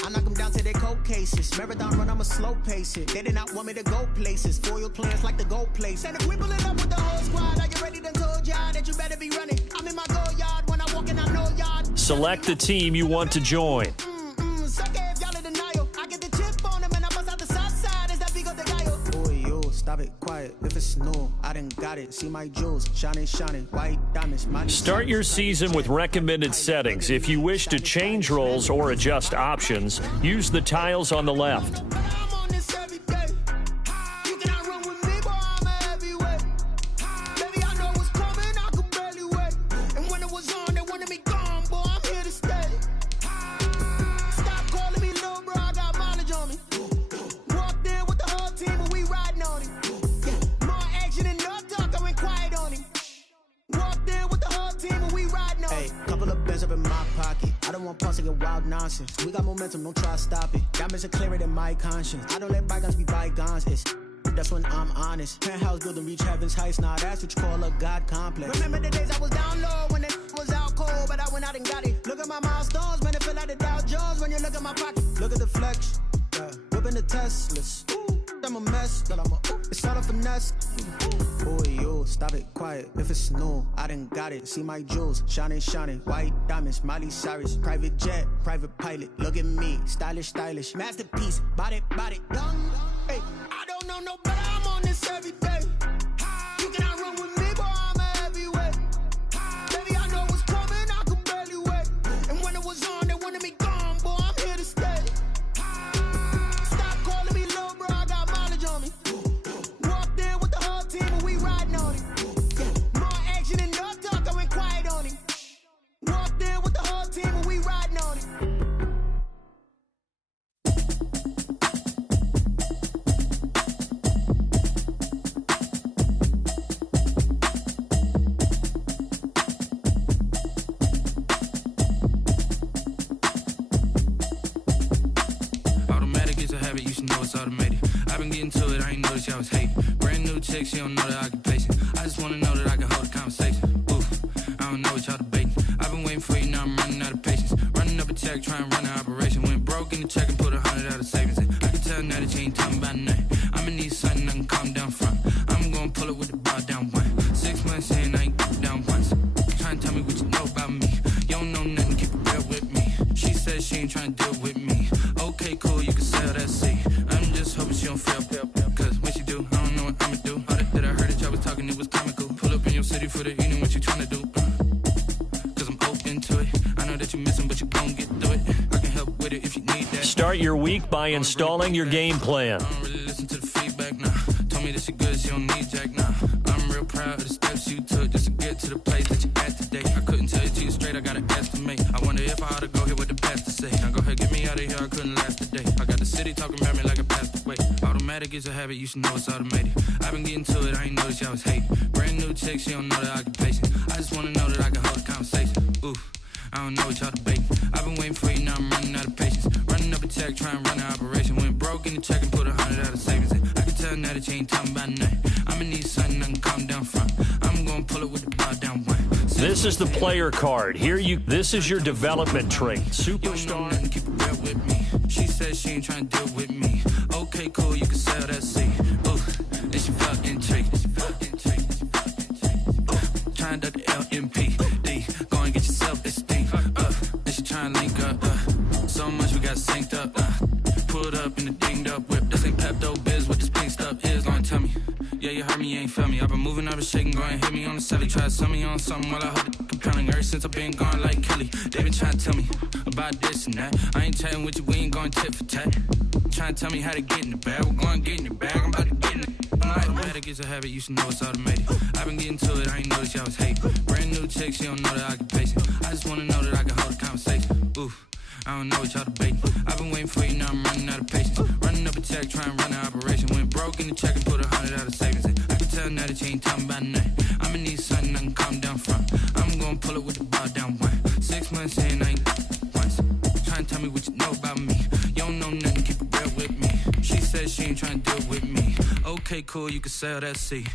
I knock them down to their cold cases. Marathon run, I'm a slow pace it. They did not want me to go places. Foil plans like the gold place. And if we pull it up with the whole squad, are you ready to told y'all that you better be running? I'm in my go yard when I walk in, I know yard. Select the team you want to join. See my jewels, shining, white diamonds. Start your season with recommended settings. If you wish to change roles or adjust options, use the tiles on the left. We got momentum, don't try to stop it. Diamonds are clearer than my conscience. I don't let bygones be bygones. That's when I'm honest. Penthouse building, reach heaven's heights. Now that's what you call a God complex. Remember the days I was down low when it was out cold, but I went out and got it. Look at my milestones, man, it feel like the Dow Jones when you look at my pocket. Look at the flex, whipping the Teslas. I'm a mess, but it's all a finesse. Boy, yo, stop it, quiet. If it's new, I done got it. See my jewels, shining, white diamonds. Miley Cyrus, private jet, private pilot. Look at me, stylish, masterpiece. Body, young. Hey, I don't know no better. I'm on this every day. You cannot run with me, boy. I'm a heavyweight. Baby, I know what's coming. I could barely wait. And when it was on, they wanted me gone, boy. I'm here to stay. Stop calling me little bro. I got mileage on me. Walked in with the whole team and we riding on it. More action and no talk. I went quiet on it. Walked in with the whole team and we riding on it. Automated. I've been getting to it, I ain't noticed y'all was hating. Brand new chick, she don't know the occupation. I just wanna know that I can hold a conversation. Oof, I don't know what y'all debating. I've been waiting for you, now I'm running out of patience. Running up a check, trying to run an operation. Went broke in the check and put 100 out of savings in. I can tell now that you ain't talking about nothing. I'ma need something I can calm down from. I'm gonna pull it with the bar down one. 6 months in, I ain't down once. Trying to tell me what you know about me. You don't know nothing, keep it real with me. She said she ain't trying to deal with me. Okay, cool, you can sell that seat. I'm just hoping she don't fail, cause ready for the evening, what you tryna do? Cause I'm open to it. I know that you're missing, but you gon' get through it. I can help with it if you need that. Start your week by installing your game plan. I don't really listen to the feedback, nah. Told me that she good, she don't need Jack, nah. I'm real proud of the steps you took just to get to the place that you at today. I couldn't tell you to you straight, I gotta estimate. I wonder if I ought to go here with the pastor say. Now go ahead, get me out of here, I couldn't last a day. I got the city talking about me like I passed away. Automatic is a habit, you should know it's automated. I've been getting to it, I ain't noticed y'all was hating. Brand new chick, she don't know the occupation. I just wanna know that I can hold a conversation. Ooh, I don't know what y'all debating. I've been waiting for you, now I'm running out of patience. Running up a check, trying to run an operation. Went broke in the check and put 100 out of savings in. I can tell now that you ain't talking about nothing. I'ma need something I can calm down from. I'm gonna pull it with the bar down one. This is the player card. This is your development trait. Superstar. Keep it real with me. She said she ain't trying to deal with me. Okay, cool, you can sell that seat. Ooh, and she felt intrigued. Trying to duck the LMPD. Go and get yourself esteem. And she trying to link up. So much we got synced up. Pulled up in the dinged up whip. This ain't Pepto-Biz, what this pink stuff is. Gonna tell me. Yeah, you heard me, you ain't feel me. I've been moving, I've been shaking, go and hit me on the celly. Try to sell me on something while I hold it compelling. Ever since I've been gone like Kelly, they been trying to tell me about this and that. I ain't chatting with you, we ain't going tit for tat. Trying to tell me how to get in the bag. We're going to get in the bag, I'm about to get in it. Automatic is a habit, you should know it's automated. I've been getting to it, I ain't noticed y'all was hating. Brand new chick, she don't know the occupation. I just wanna know that I can hold a conversation. Ooh, I don't know what y'all debating. I've been waiting for you, now I'm running out of patience. Running up a check, trying to run an operation. Went broke in the check and put 100 out of savings in. I can tell now that you ain't talking about nothing. I'ma need something I can calm down from. I'm gonna pull it with the bar down one. 6 months in, I ain't once. Trying to tell me what you know about me. You don't know nothing, keep it real with me. She said she ain't trying to deal with me. Okay, cool, you can sell that seat.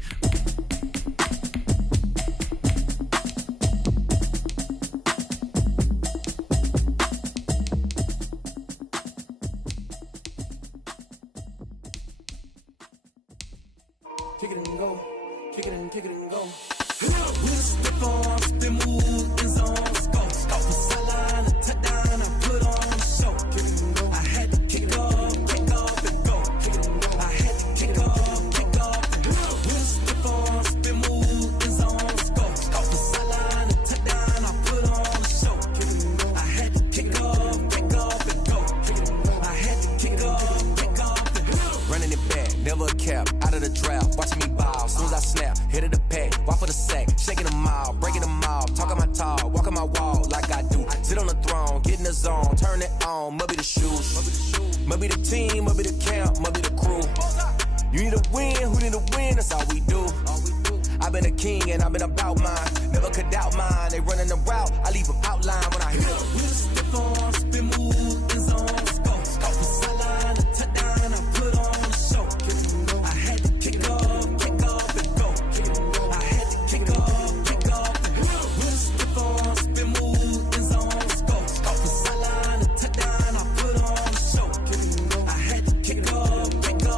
Kick it and go, kick it and go. Wrist the form, spin move, in zone, let's go. Off the sideline, a touchdown, I put on the show. Kick it and go. I had to kick off and go. Kick it and go. I had to kick off and go. Wrist the form, spin move, in zone, let's go. Off the sideline, a touchdown, I put on the show. Kick it and go. I had to kick off and go. Kick it and go. I had to kick off and go. Running it back, never a cap, out of the draft, watching me ball. Soon as I snap, hit of the pack, walk for the sack, shaking them all, breaking them all, talking my talk, walking my wall like I do. Sit on the throne, get in the zone, turn it on, must be the shoes, must be the team, must be the camp, must be the crew. You need a win, who need a win, that's all we do. I've been a king and I've been about mine, never could doubt mine. They running the route, I leave them outline when I hit them. Step on, spin move, in zone, let's go. Off the sideline, a touchdown, I put on the show. I had to kick off and go. I had to kick off and go. Step on, spin move, in zone, let's go. Off the sideline, a touchdown, I put on the show. I had to kick off and go.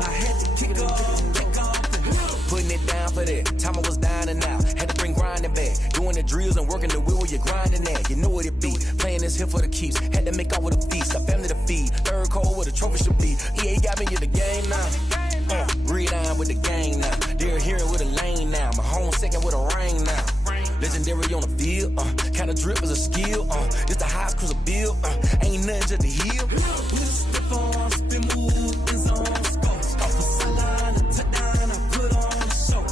I had to kick off and go. Putting it down for that, time I was down and out, had to bring grinding back. Doing the drills and working the wheel where you're grinding at. You know what it be, playing this here for the keeps. Had to make out with a feast, a family to feed. Third cold where the trophy should be. EA got me in the game now. Read on with the gang now. They're hearing with a lane now. My home second with a rain now. Legendary on the field, kind of drip is a skill. This the highest cruiser bill, ain't nothing just to heal. Step on, spin move, in zone, let's go. Off the sideline, a touchdown, I put on the show.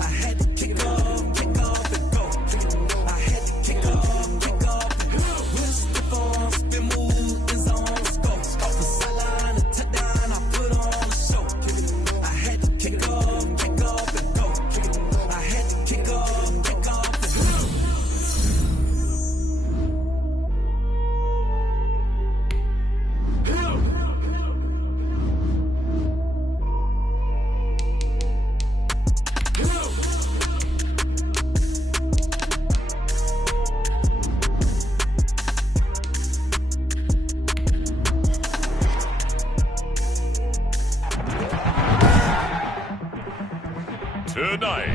I had to kick off and go. I had to kick off and go. Step on, spin move, in zone, let's go. Off the sideline, a touchdown, I put on the show. I had to kick off and go. I had to kick off and go. Tonight,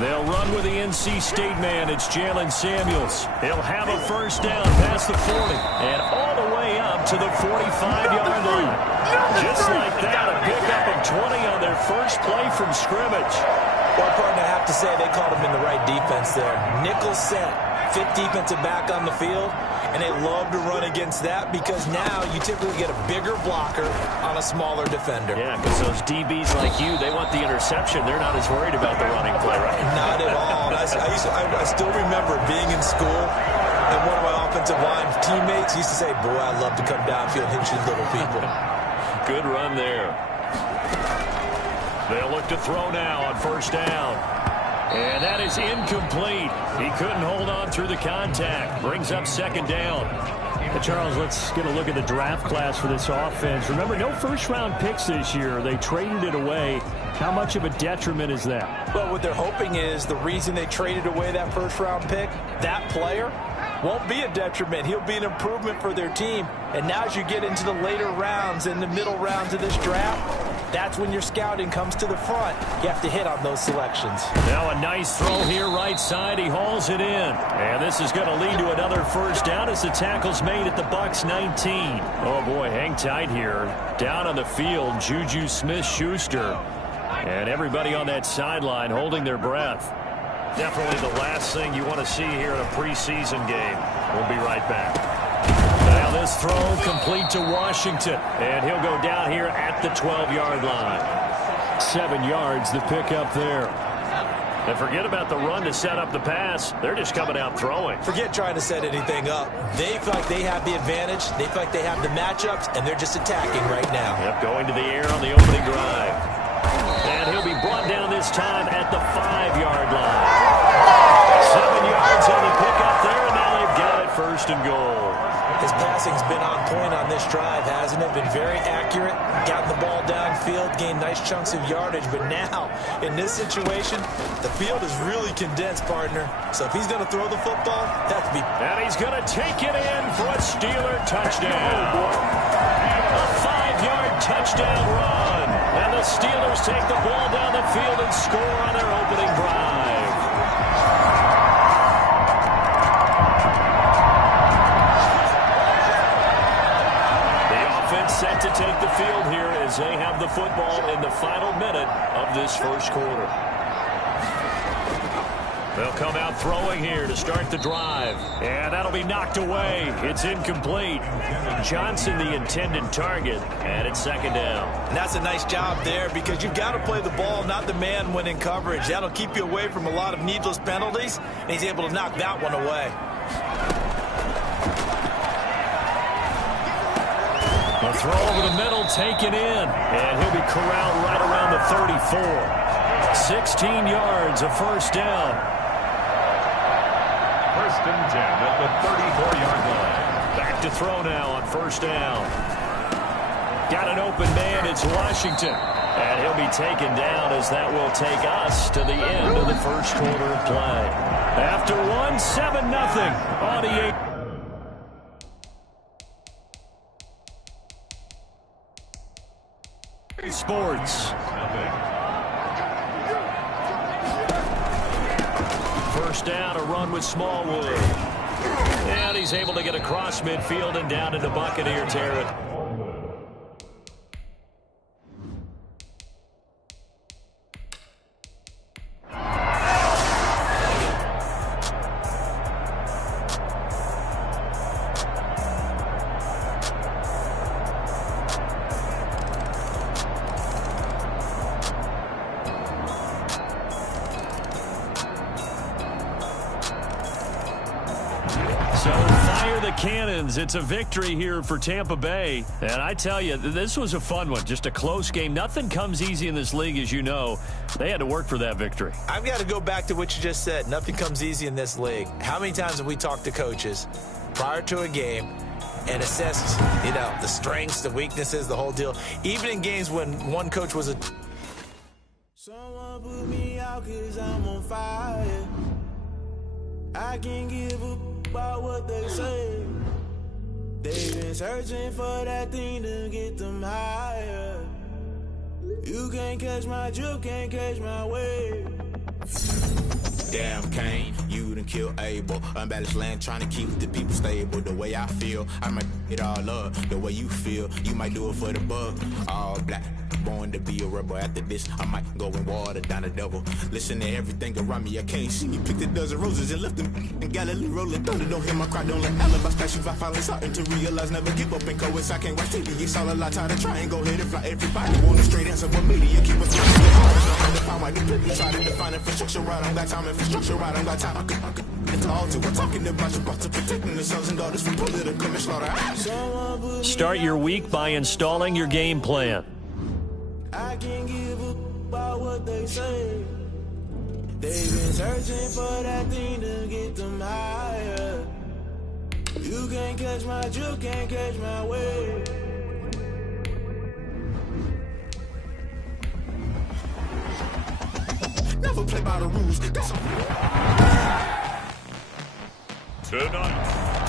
They'll run with the NC State man. It's Jalen Samuels. He'll have a first down past the 40 and all the way up to the 45-yard line. Just like that, a pickup of 20 on their first play from scrimmage. Well, partner, I have to say they called him in the right defense there. Nickel set, fifth defensive back on the field, and they love to run against that because now you typically get a bigger blocker on a smaller defender. Yeah, because those DBs like you, they want the interception. They're not as worried about the running play, right? Not at all. I still remember being in school, and one of my offensive line teammates used to say, boy, I love to come downfield and hit you little people. Good run there. They'll look to throw now on first down. And that is incomplete. He couldn't hold on through the contact. Brings up second down. Hey, Charles, let's get a look at the draft class for this offense. Remember, no first-round picks this year. They traded it away. How much of a detriment is that? Well, what they're hoping is the reason they traded away that first-round pick, that player won't be a detriment. He'll be an improvement for their team. And now as you get into the later rounds and the middle rounds of this draft, that's when your scouting comes to the front. You have to hit on those selections. Now a nice throw here right side. He hauls it in. And this is going to lead to another first down as the tackle's made at the Bucs 19. Oh, boy, hang tight here. Down on the field, Juju Smith-Schuster. And everybody on that sideline holding their breath. Definitely the last thing you want to see here in a preseason game. We'll be right back. Now this throw complete to Washington. And he'll go down here at the 12-yard line. 7 yards, the pickup there. And forget about the run to set up the pass. They're just coming out throwing. Forget trying to set anything up. They feel like they have the advantage. They feel like they have the matchups, and they're just attacking right now. Yep, going to the air on the opening drive. And he'll be brought down this time at the 5-yard line. 7 yards on the pickup there, and now they've got it first and goal. His passing's been on point on this drive, hasn't it? Been very accurate, gotten the ball downfield, gained nice chunks of yardage. But now, in this situation, the field is really condensed, partner. So if he's going to throw the football, that could be... And he's going to take it in for a Steeler touchdown. A 5-yard touchdown run. And the Steelers take the ball down the field and score on their opening drive. Set to take the field here as they have the football in the final minute of this first quarter. They'll come out throwing here to start the drive. And that'll be knocked away. It's incomplete. Johnson, the intended target, and it's second down. And that's a nice job there because you've got to play the ball, not the man when in coverage. That'll keep you away from a lot of needless penalties, and he's able to knock that one away. A throw over the middle, taken in, and he'll be corralled right around the 34. 16 yards, a first down. First and 10 at the 34-yard line. Back to throw now on first down. Got an open man, it's Washington. And he'll be taken down as that will take us to the end of the first quarter of play. After one, 7-0 on the 8. Sports. First down, a run with Smallwood. And he's able to get across midfield and down into Buccaneer territory. Cannons, it's a victory here for Tampa Bay. And I tell you, this was a fun one. Just a close game. Nothing comes easy in this league, as you know. They had to work for that victory. I've got to go back to what you just said. Nothing comes easy in this league. How many times have we talked to coaches prior to a game and assessed, the strengths, the weaknesses, the whole deal? Even in games when one coach was a... Someone put me out 'cause I'm on fire. I can't give up about what they say. They've been searching for that thing to get them higher. You can't catch my drift, can't catch my wave. Damn, Kane, you done killed Abel. Unbalanced land, trying to keep the people stable. The way I feel, I might it all up. The way you feel, you might do it for the buck. All black, born to be a rebel. After this, I might go and water down the double. Listen to everything around me, I can't see. Picked a dozen roses and left them in Galilee rolling thunder. Don't hear my cry, don't let alibis pass you. I finally starting to realize, never give up and coincide. I can't write TV, it's all a lot. Time to try and go ahead and fly. Everybody want a straight answer, but media keep us trying to get hard. The power, the people try to define infrastructure right. I don't got time, infrastructure right. I don't got time. I could it's all to we're talking about you, about to protecting the sons and daughters from political manslaughter. Start your week by installing your game plan. I can't give up about what they say. They've been searching for that thing to get them higher. You can't catch my drift, can't catch my wave. Never play by the rules. That's Tonight.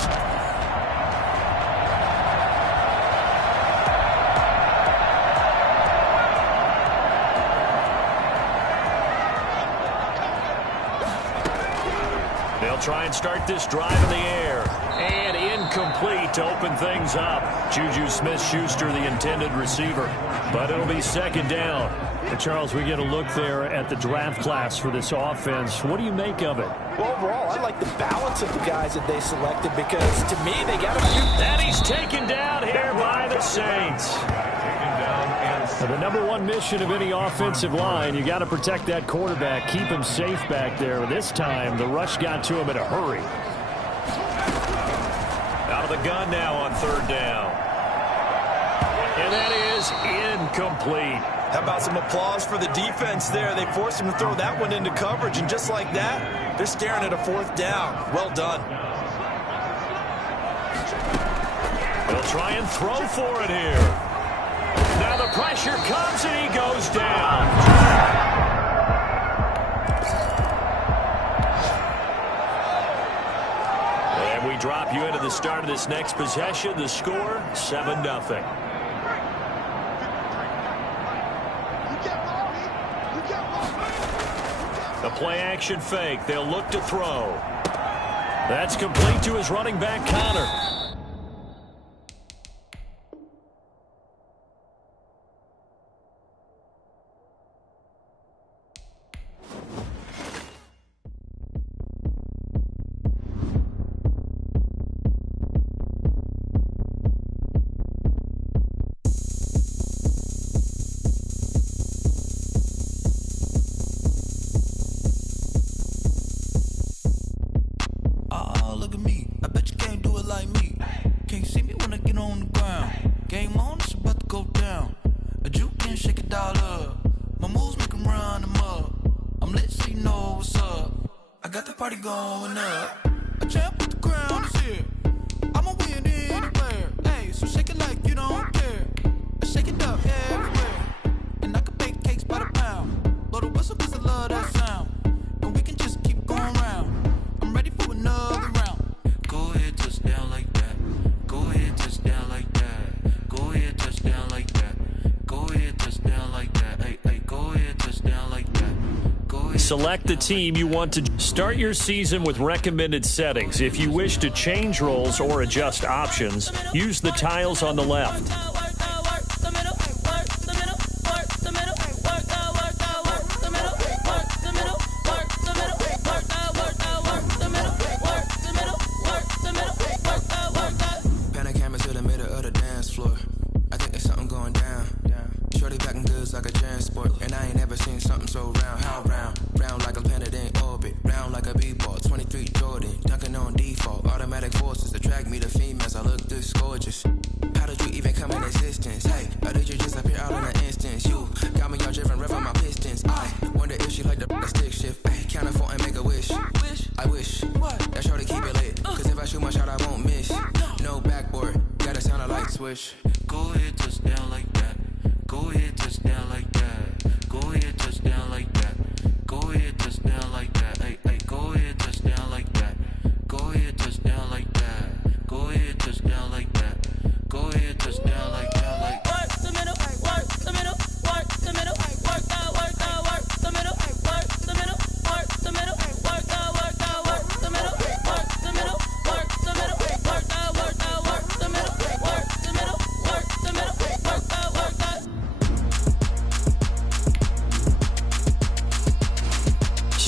They'll try and start this drive in the air. And incomplete to open things up. Juju Smith-Schuster, the intended receiver. But it'll be second down. And Charles, we get a look there at the draft class for this offense. What do you make of it? Well, overall, I like the balance of the guys that they selected because, to me, they got a few. And he's taken down here by the Saints. The number one mission of any offensive line, you got to protect that quarterback, keep him safe back there. This time, the rush got to him in a hurry. Out of the gun now on third down. And that is incomplete. How about some applause for the defense there? They forced him to throw that one into coverage, and just like that, they're staring at a fourth down. Well done. They'll try and throw for it here. Now the pressure comes, and he goes down. And we drop you into the start of this next possession. The score, 7-0. The play-action fake. They'll look to throw. That's complete to his running back, Connor. Select the team you want to start your season with recommended settings. If you wish to change roles or adjust options, use the tiles on the left.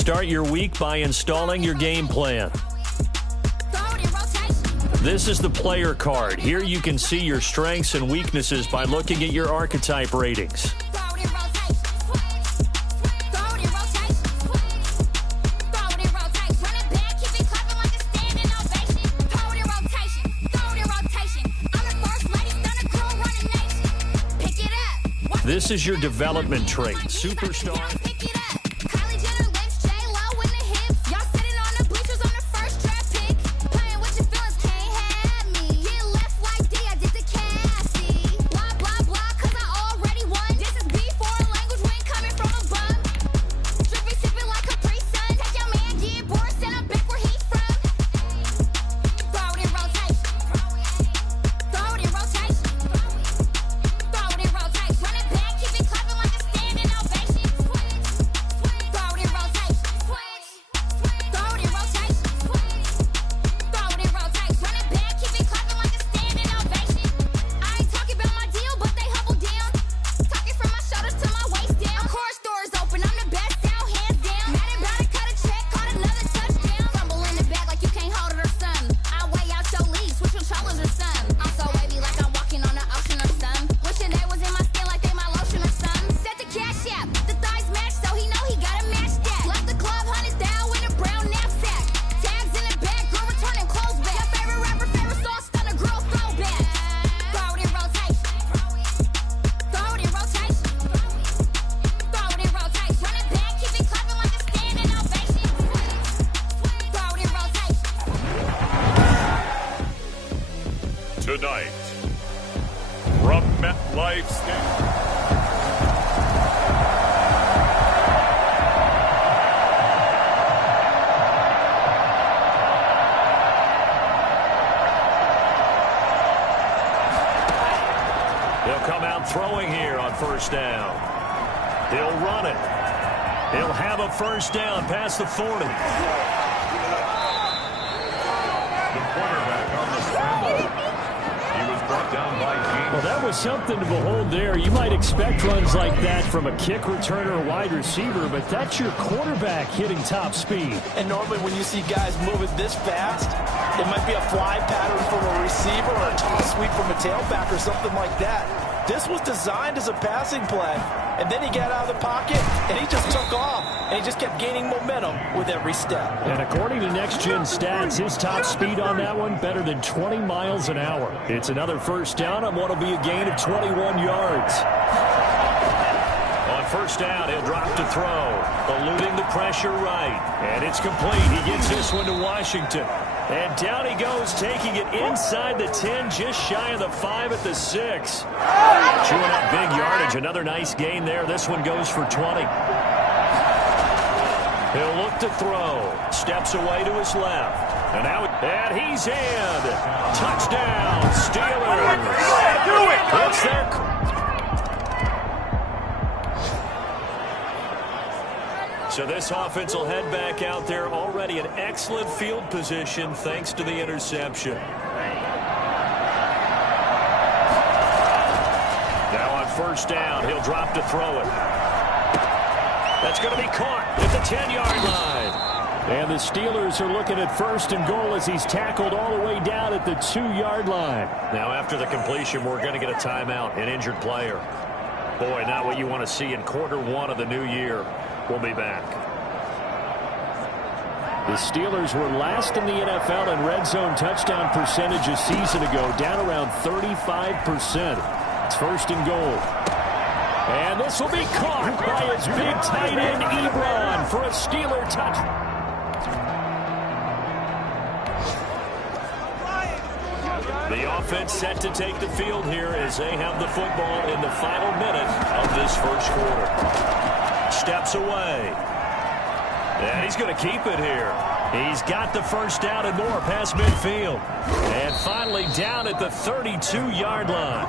Start your week by installing your game plan. This is the player card. Here you can see your strengths and weaknesses by looking at your archetype ratings. This is your development trait. Superstar. Tonight, from MetLife Stadium. He'll come out throwing here on first down. He'll run it. He'll have a first down past the 40. The quarterback on the scramble. He was brought down by James. Well, that was something to behold there. You might expect runs like that from a kick returner or wide receiver, but that's your quarterback hitting top speed. And normally when you see guys moving this fast, it might be a fly pattern from a receiver or a toss sweep from a tailback or something like that. This was designed as a passing play, and then he got out of the pocket, and he just took off, and he just kept gaining momentum with every step. And according to Next Gen Stats, his top speed on that one, better than 20 miles an hour. It's another first down on what will be a gain of 21 yards. On first down, he'll drop to throw, eluding the pressure right, and it's complete. He gets this one to Washington. And down he goes, taking it inside the 10, just shy of the 5 at the 6. Chewing up big yardage. Another nice gain there. This one goes for 20. He'll look to throw. Steps away to his left. And he's in. Touchdown, Steelers. Do it! It's their... So this offense will head back out there, already in excellent field position thanks to the interception. Now on first down, he'll drop to throw it. That's going to be caught at the 10-yard line. And the Steelers are looking at first and goal as he's tackled all the way down at the 2-yard line. Now after the completion, we're going to get a timeout, an injured player. Boy, not what you want to see in quarter one of the new year. We'll be back. The Steelers were last in the NFL in red zone touchdown percentage a season ago, down around 35%. It's first and goal. And this will be caught by his big tight end, Ebron, for a Steeler touchdown. The offense set to take the field here as they have the football in the final minute of this first quarter. Steps away. And he's going to keep it here. He's got the first down and more past midfield. And finally down at the 32-yard line.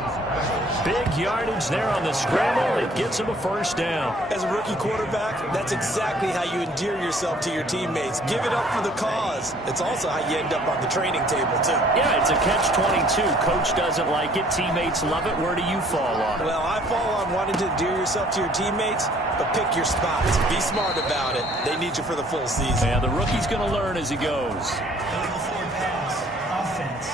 Big yardage there on the scramble. It gets him a first down. As a rookie quarterback, that's exactly how you endear yourself to your teammates. Give it up for the cause. It's also how you end up on the training table, too. Yeah, it's a catch-22. Coach doesn't like it. Teammates love it. Where do you fall on it? Well, I fall on wanting to endear yourself to your teammates, but pick your spots. Be smart about it. They need you for the full season. Yeah, the rookie's going to learn as he goes. Illegal 4 downs. Offense.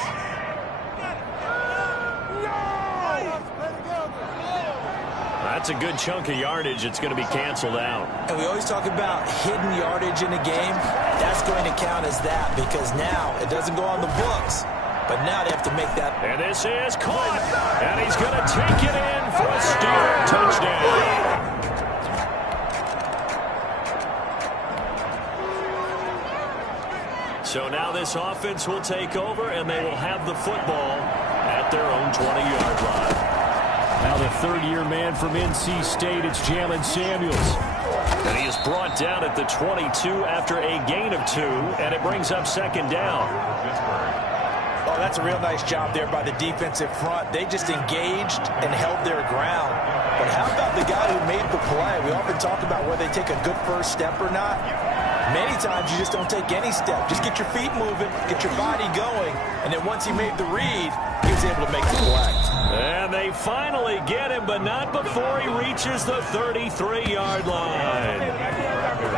That's a good chunk of yardage. It's going to be canceled out. And we always talk about hidden yardage in a game. That's going to count as that because now it doesn't go on the books. But now they have to make that. And this is caught. And he's going to take it in for a Steeler touchdown. So now this offense will take over, and they will have the football at their own 20-yard line. Now the third-year man from NC State, it's Jalen Samuels. And he is brought down at the 22 after a gain of 2, and it brings up second down. Oh, that's a real nice job there by the defensive front. They just engaged and held their ground. But how about the guy who made the play? We often talk about whether they take a good first step or not. Many times you just don't take any step. Just get your feet moving, get your body going, and then once he made the read, he was able to make the play. And they finally get him, but not before he reaches the 33-yard line.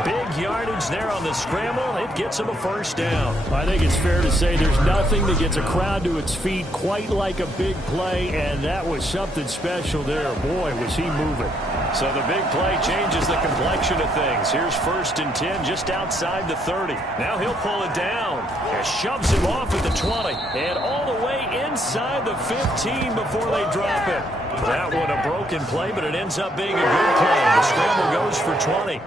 Big yardage there on the scramble. It gets him a first down. I think it's fair to say there's nothing that gets a crowd to its feet quite like a big play, and that was something special there. Boy, was he moving. So the big play changes the complexion of things. Here's 1st and 10 just outside the 30. Now he'll pull it down. And shoves him off at the 20. And all the way inside the 15 before they drop it. That one a broken play, but it ends up being a good play. The scramble goes for 20.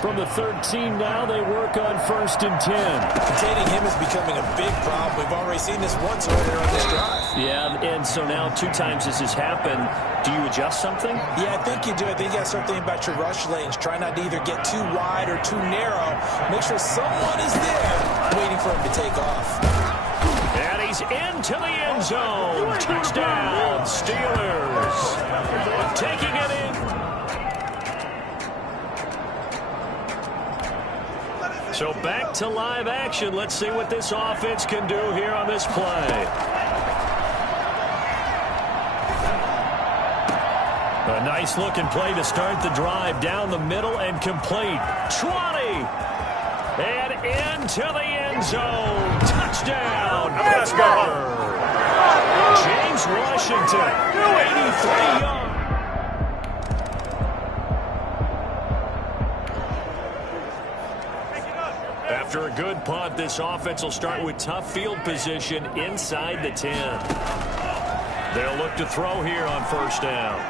From the 13 now, they work on 1st and 10. Containing him is becoming a big problem. We've already seen this once earlier on this drive. Yeah, and so now 2 times this has happened. Do you adjust something? Yeah, I think you do. I think you got to start thinking about your rush lanes. Try not to either get too wide or too narrow. Make sure someone is there waiting for him to take off. And he's into the end zone. Touchdown, Steelers. Taking it in. So back to live action. Let's see what this offense can do here on this play. A nice-looking play to start the drive. Down the middle and complete. 20. And into the end zone. Touchdown, Pittsburgh. James Washington, 83 yards. After a good punt, this offense will start with tough field position inside the 10. They'll look to throw here on 1st down.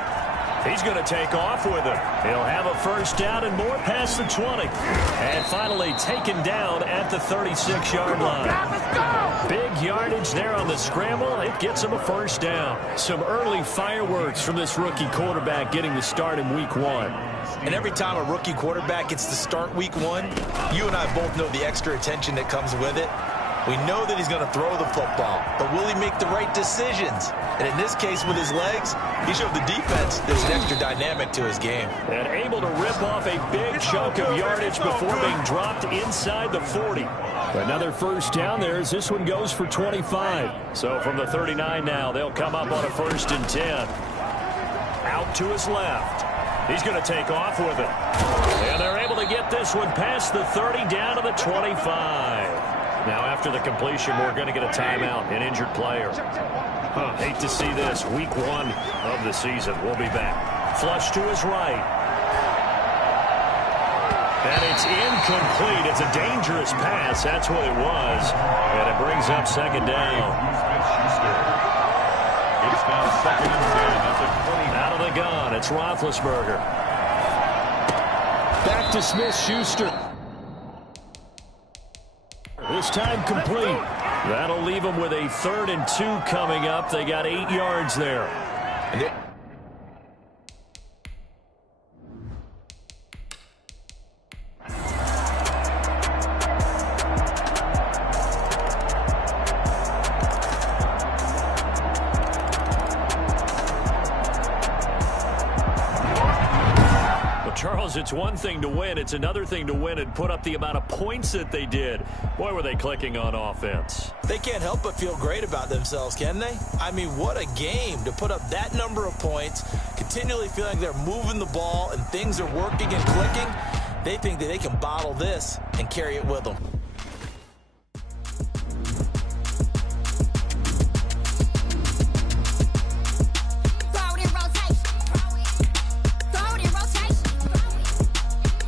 He's going to take off with it. He'll have a first down and more past the 20. And finally taken down at the 36-yard line. Big yardage there on the scramble. It gets him a first down. Some early fireworks from this rookie quarterback getting the start in week 1. And every time a rookie quarterback gets to start week 1, you and I both know the extra attention that comes with it. We know that he's going to throw the football, but will he make the right decisions? And in this case, with his legs, he showed the defense there's an extra dynamic to his game. And able to rip off a big chunk of yardage before being dropped inside the 40. Another first down there as this one goes for 25. So from the 39 now, they'll come up on a 1st and 10. Out to his left. He's going to take off with it. And they're able to get this one past the 30 down to the 25. Now after the completion, we're going to get a timeout, an injured player. Hate to see this. Week 1 of the season. We'll be back. Flush to his right. And it's incomplete. It's a dangerous pass. That's what it was. And it brings up second down. It's now 2nd and 10. That's a 20. Out of the gun, it's Roethlisberger. Back to Smith-Schuster. This time complete. That'll leave them with a 3rd and 2 coming up. They got 8 yards there. because it's one thing to win. It's another thing to win and put up the amount of points that they did. Boy, were they clicking on offense. They can't help but feel great about themselves, can they? I mean, what a game to put up that number of points, continually feeling they're moving the ball and things are working and clicking. They think that they can bottle this and carry it with them.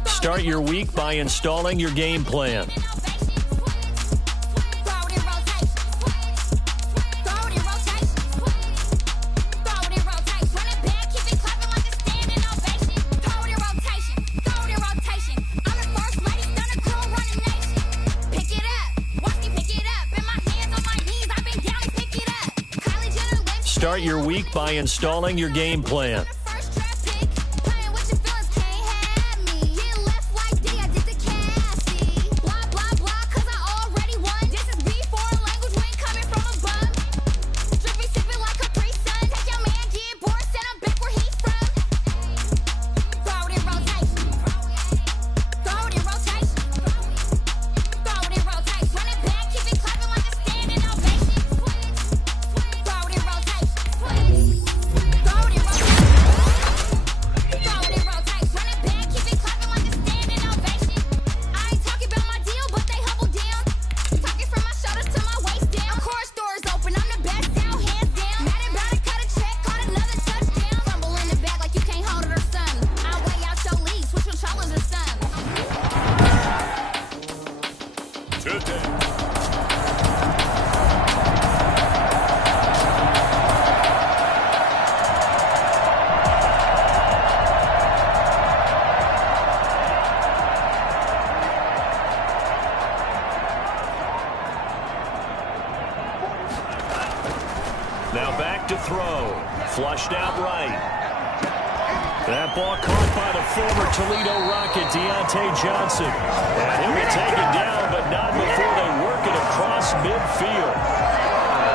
Start your week by installing your game plan. Start your week by installing your game plan. Now back to throw. Flushed out right. That ball caught by the former Toledo Rocket, Deontay Johnson. And he'll be taken down, but not before they work it across midfield.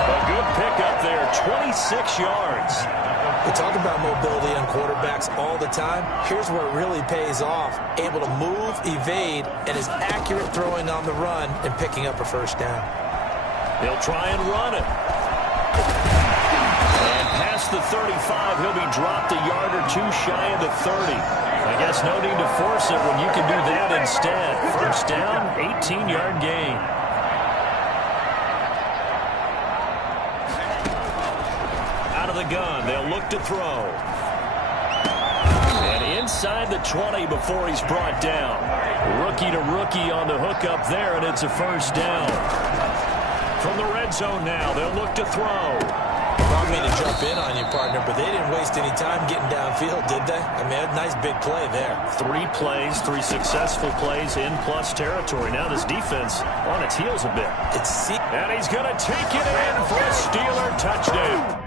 A good pickup there, 26 yards. We talk about mobility on quarterbacks all the time. Here's where it really pays off. Able to move, evade, and is accurate throwing on the run and picking up a first down. They'll try and run it. Past the 35, he'll be dropped a yard or two shy of the 30. I guess no need to force it when you can do that instead. First down, 18-yard gain. Out of the gun, they'll look to throw. And inside the 20 before he's brought down. Rookie to rookie on the hook up there, and it's a first down. From the red zone now, they'll look to throw. I don't mean to jump in on you, partner, but they didn't waste any time getting downfield, did they? I mean, a nice big play there. 3 plays, 3 successful plays in plus territory. Now this defense on its heels a bit. And he's going to take it in for a Steeler touchdown.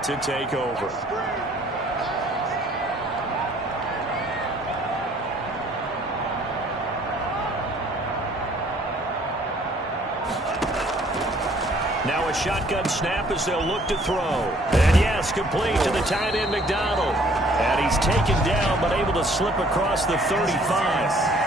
right to take over. Now a shotgun snap as they'll look to throw. And yes, complete to the tight end, McDonald. And he's taken down but able to slip across the 35.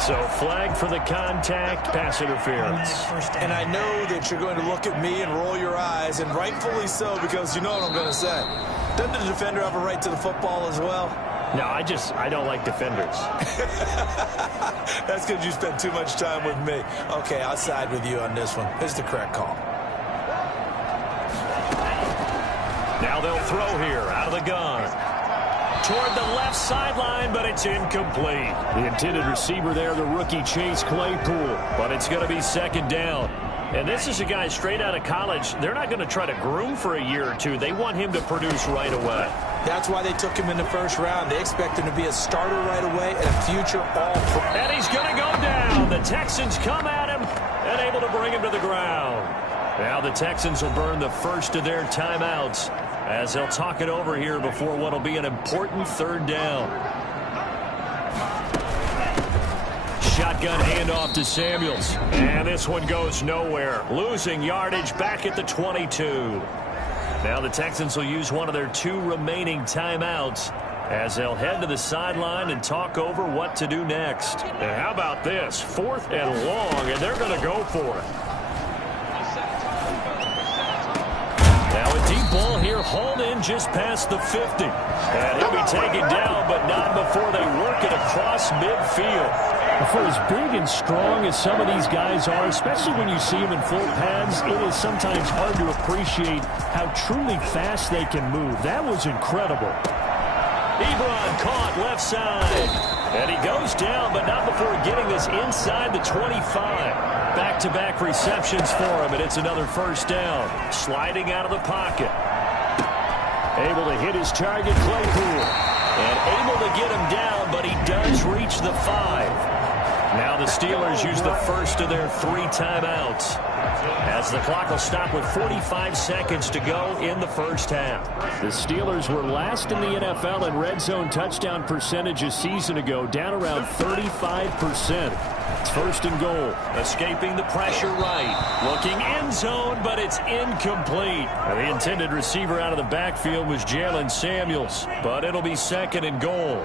So flag for the contact, pass interference. And I know that you're going to look at me and roll your eyes, and rightfully so, because you know what I'm going to say. Doesn't the defender have a right to the football as well? No, I don't like defenders. That's because you spent too much time with me. Okay, I'll side with you on this one. It's the correct call. Now they'll throw here out of the gun. Toward the left sideline, but it's incomplete. The intended receiver there, the rookie Chase Claypool. But it's going to be second down. And this is a guy straight out of college. They're not going to try to groom for a year or two. They want him to produce right away. That's why they took him in the first round. They expect him to be a starter right away and a future all-pro. And he's going to go down. The Texans come at him and able to bring him to the ground. Now the Texans will burn the first of their timeouts as they'll talk it over here before what will be an important third down. Shotgun handoff to Samuels. And this one goes nowhere. Losing yardage back at the 22. Now the Texans will use one of their 2 remaining timeouts as they'll head to the sideline and talk over what to do next. And how about this? 4th and long, and they're going to go for it. Now a deep ball here, hauled in just past the 50. And he'll be taken down, but not before they work it across midfield. For as big and strong as some of these guys are, especially when you see them in full pads, it is sometimes hard to appreciate how truly fast they can move. That was incredible. Ebron caught left side. And he goes down, but not before getting this inside the 25. Back-to-back receptions for him, and it's another first down. Sliding out of the pocket. Able to hit his target, Claypool. And able to get him down, but he does reach the 5. Now the Steelers use the first of their 3 timeouts as the clock will stop with 45 seconds to go in the first half. The Steelers were last in the NFL in red zone touchdown percentage a season ago, down around 35%. It's first and goal. Escaping the pressure right. Looking end zone, but it's incomplete. And the intended receiver out of the backfield was Jalen Samuels, but it'll be second and goal.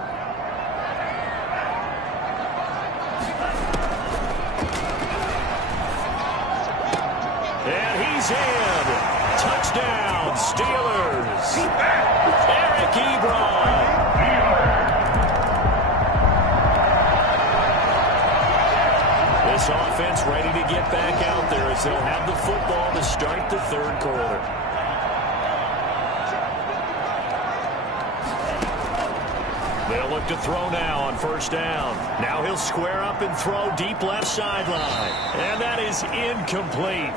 In. Touchdown, Steelers. Eric Ebron. This offense ready to get back out there as they'll have the football to start the third quarter. They'll look to throw now on first down. Now he'll square up and throw deep left sideline. And that is incomplete.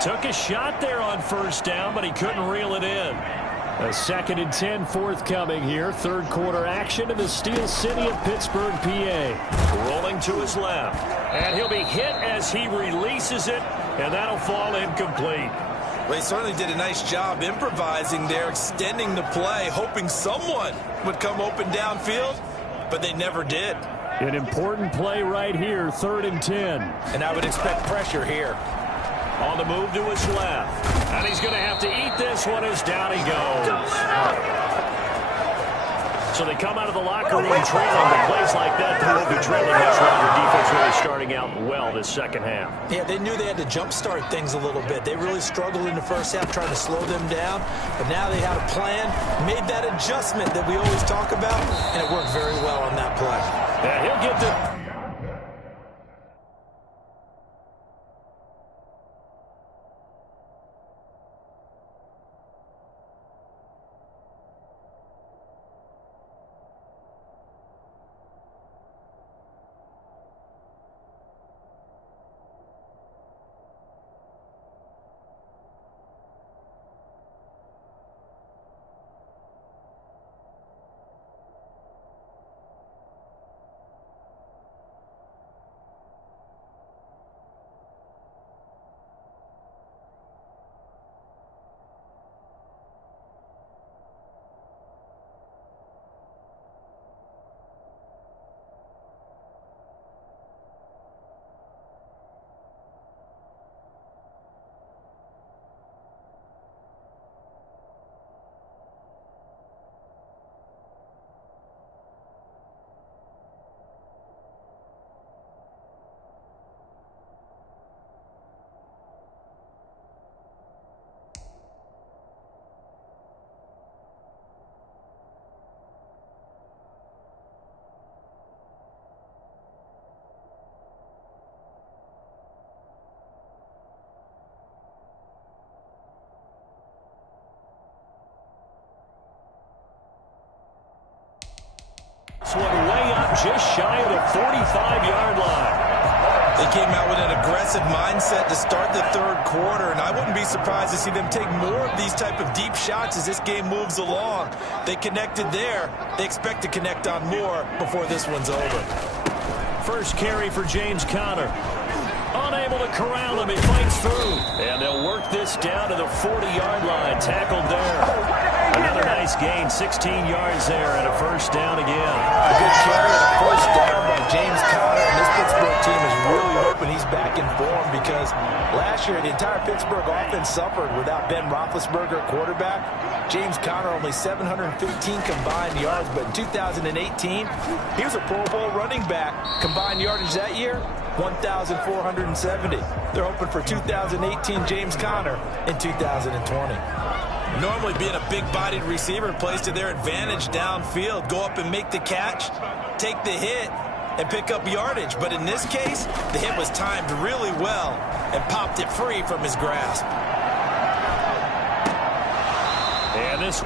Took a shot there on first down, but he couldn't reel it in. A 2nd and 10 forthcoming here. Third quarter action in the Steel City of Pittsburgh, PA. Rolling to his left. And he'll be hit as he releases it, and that'll fall incomplete. Well, he certainly did a nice job improvising there, extending the play, hoping someone would come open downfield, but they never did. An important play right here, 3rd and 10. And I would expect pressure here. On the move to his left. And he's going to have to eat this one as down he goes. So they come out of the locker room trailing, but plays like that, they won't be trailing much longer. Defense really starting out well this second half. Yeah, they knew they had to jumpstart things a little bit. They really struggled in the first half trying to slow them down, but now they had a plan, made that adjustment that we always talk about, and it worked very well on that play. Yeah, he'll get the... just shy of the 45-yard line. They came out with an aggressive mindset to start the third quarter, and I wouldn't be surprised to see them take more of these type of deep shots as this game moves along. They connected there. They expect to connect on more before this one's over. First carry for James Conner. Unable to corral him. He fights through. And they'll work this down to the 40-yard line. Tackled there. Another nice gain. 16 yards there and a first down again. A good carry and a first down by James Conner. And this Pittsburgh team is really hoping he's back in form because last year the entire Pittsburgh offense suffered without Ben Roethlisberger at quarterback. James Conner only 715 combined yards, but in 2018, he was a Pro Bowl running back. Combined yardage that year, 1,470. They're hoping for 2018 James Conner in 2020. Normally being a big-bodied receiver plays to their advantage downfield. Go up and make the catch, take the hit, and pick up yardage. But in this case, the hit was timed really well and popped it free from his grasp. And this...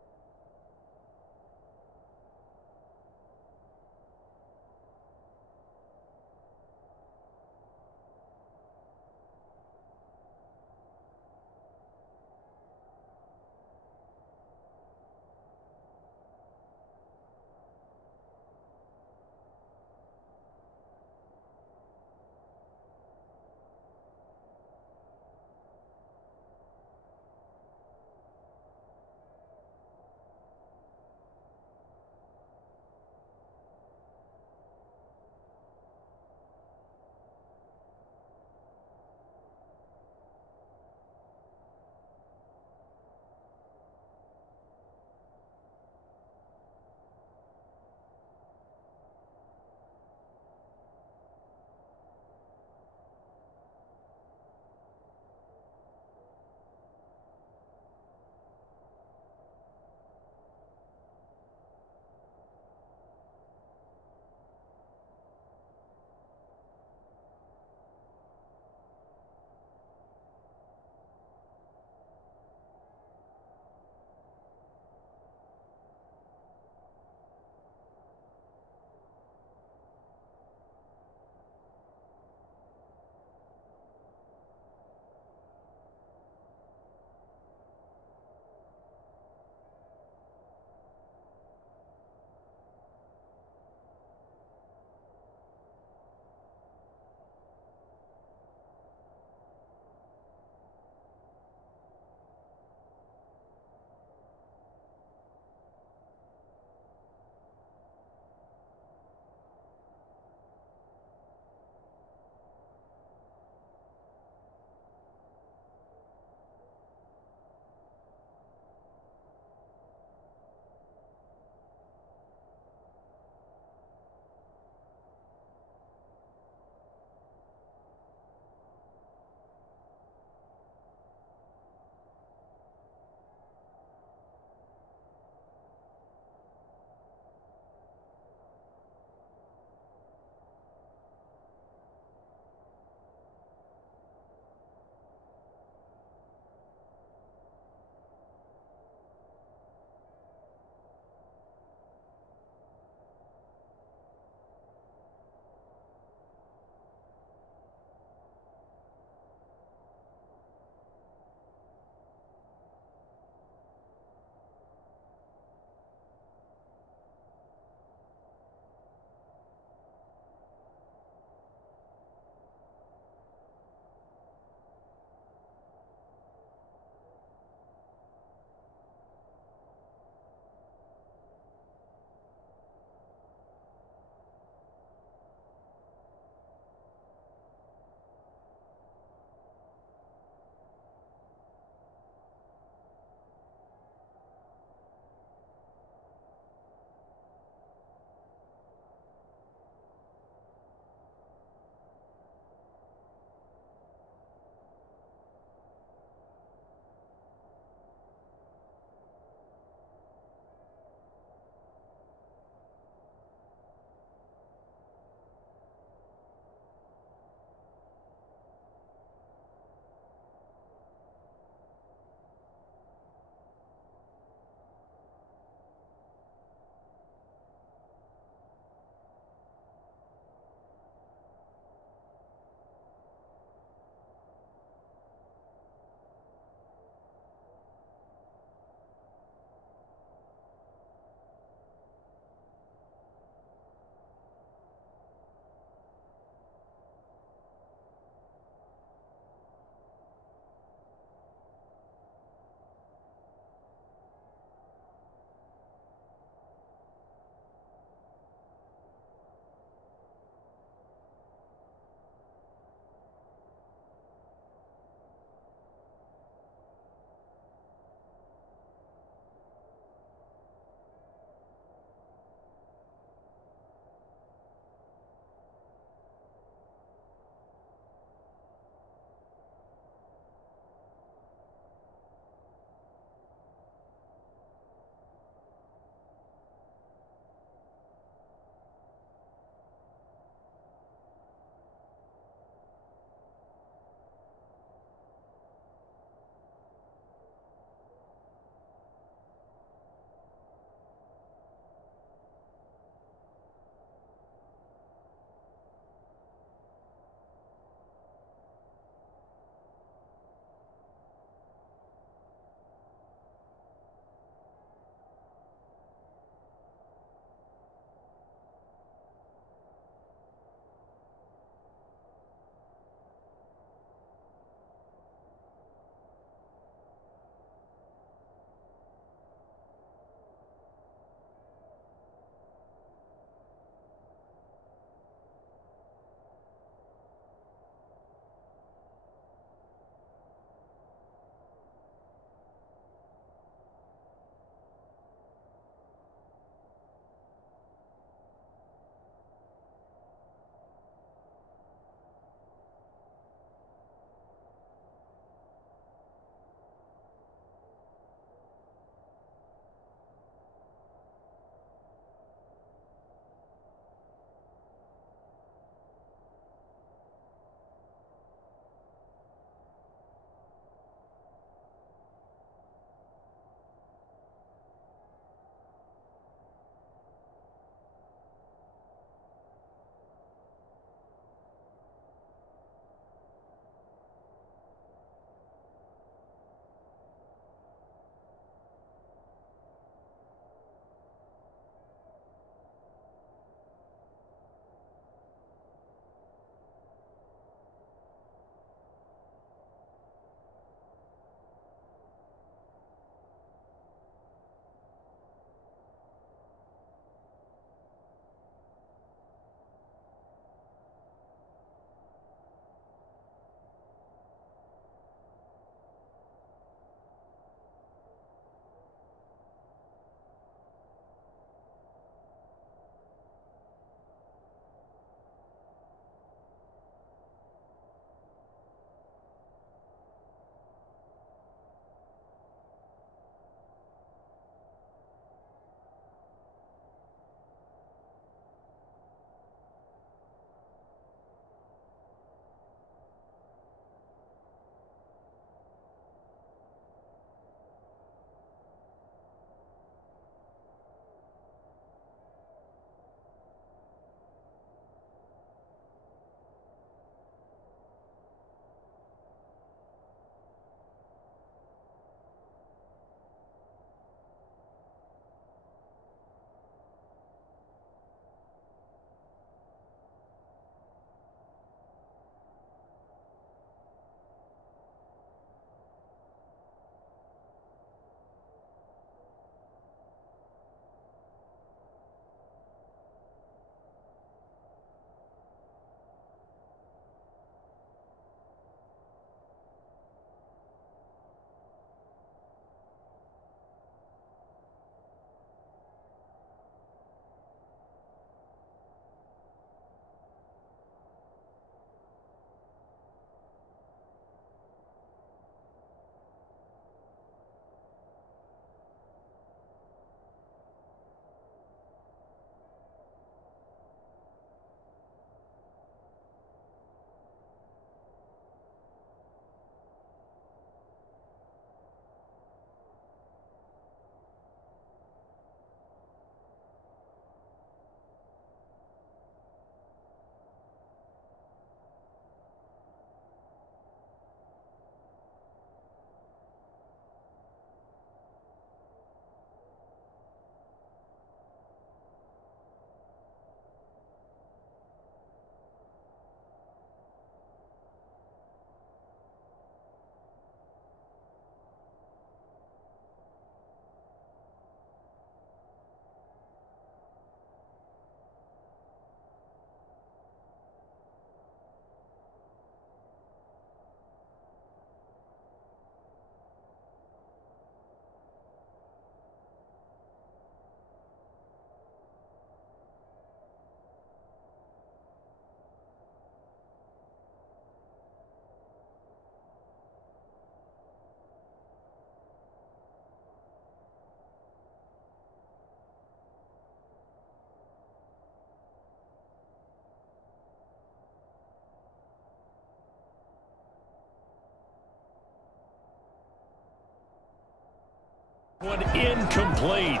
One incomplete.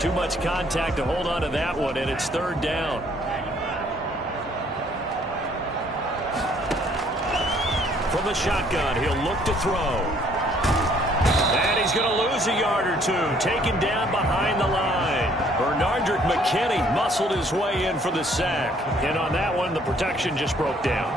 Too much contact to hold on to that one, and it's third down. From the shotgun, he'll look to throw. And he's going to lose a yard or two, taken down behind the line. Bernardrick McKinney muscled his way in for the sack. And on that one, the protection just broke down.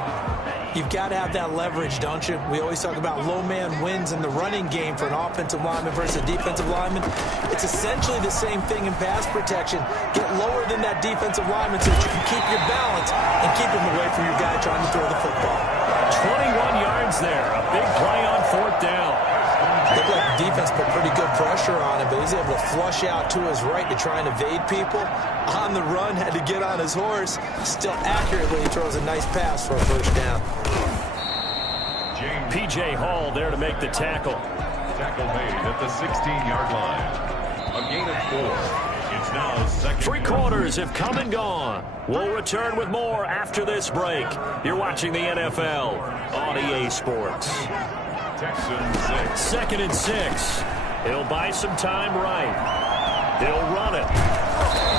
You've got to have that leverage, don't you? We always talk about low man wins in the running game for an offensive lineman versus a defensive lineman. It's essentially the same thing in pass protection. Get lower than that defensive lineman so that you can keep your balance and keep him away from your guy trying to throw the football. 21 yards there. A big play on fourth down. Looked like the defense put pretty good pressure on him, but he's able to flush out to his right to try and evade people. On the run, had to get on his horse. Still accurately throws a nice pass for a first down. P.J. Hall there to make the tackle. Tackle made at the 16-yard line. A gain of 4. It's now second. 3 quarters have come and gone. We'll return with more after this break. You're watching the NFL on EA Sports. Texans 6. Second and 6. He'll buy some time right. He'll run it.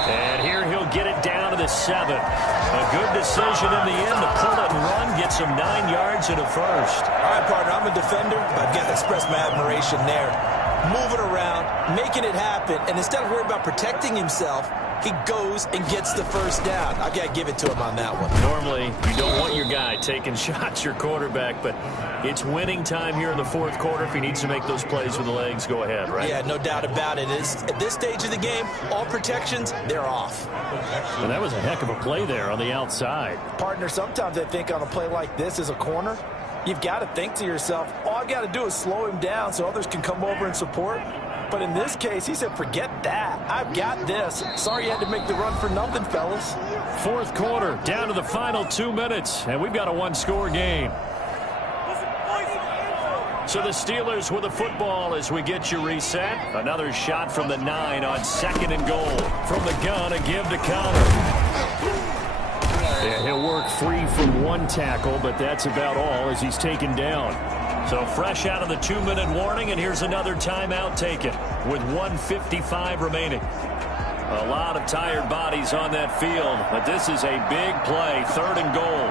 And here he'll get it down to the 7. A good decision in the end to pull it and run, get some 9 yards and a first. All right, partner, I'm a defender, but I've got to express my admiration there. Moving around, making it happen, and instead of worrying about protecting himself, he goes and gets the first down. I've got to give it to him on that one. Normally, you don't want your guy taking shots, your quarterback, but it's winning time here in the fourth quarter. If he needs to make those plays with the legs, go ahead, right? Yeah, no doubt about it. At this stage of the game, all protections, they're off. And that was a heck of a play there on the outside. Partner, sometimes I think on a play like this as a corner, you've got to think to yourself, all I've got to do is slow him down so others can come over and support. But in this case, he said, forget that. I've got this. Sorry you had to make the run for nothing, fellas. Fourth quarter, down to the final 2 minutes, and we've got a one-score game. So the Steelers with the football as we get you reset. Another shot from the 9 on second and goal. From the gun, a give to Connor. Yeah, he'll work free from one tackle, but that's about all as he's taken down. So fresh out of the 2-minute warning, and here's another timeout taken with 1:55 remaining. A lot of tired bodies on that field, but this is a big play, third and goal.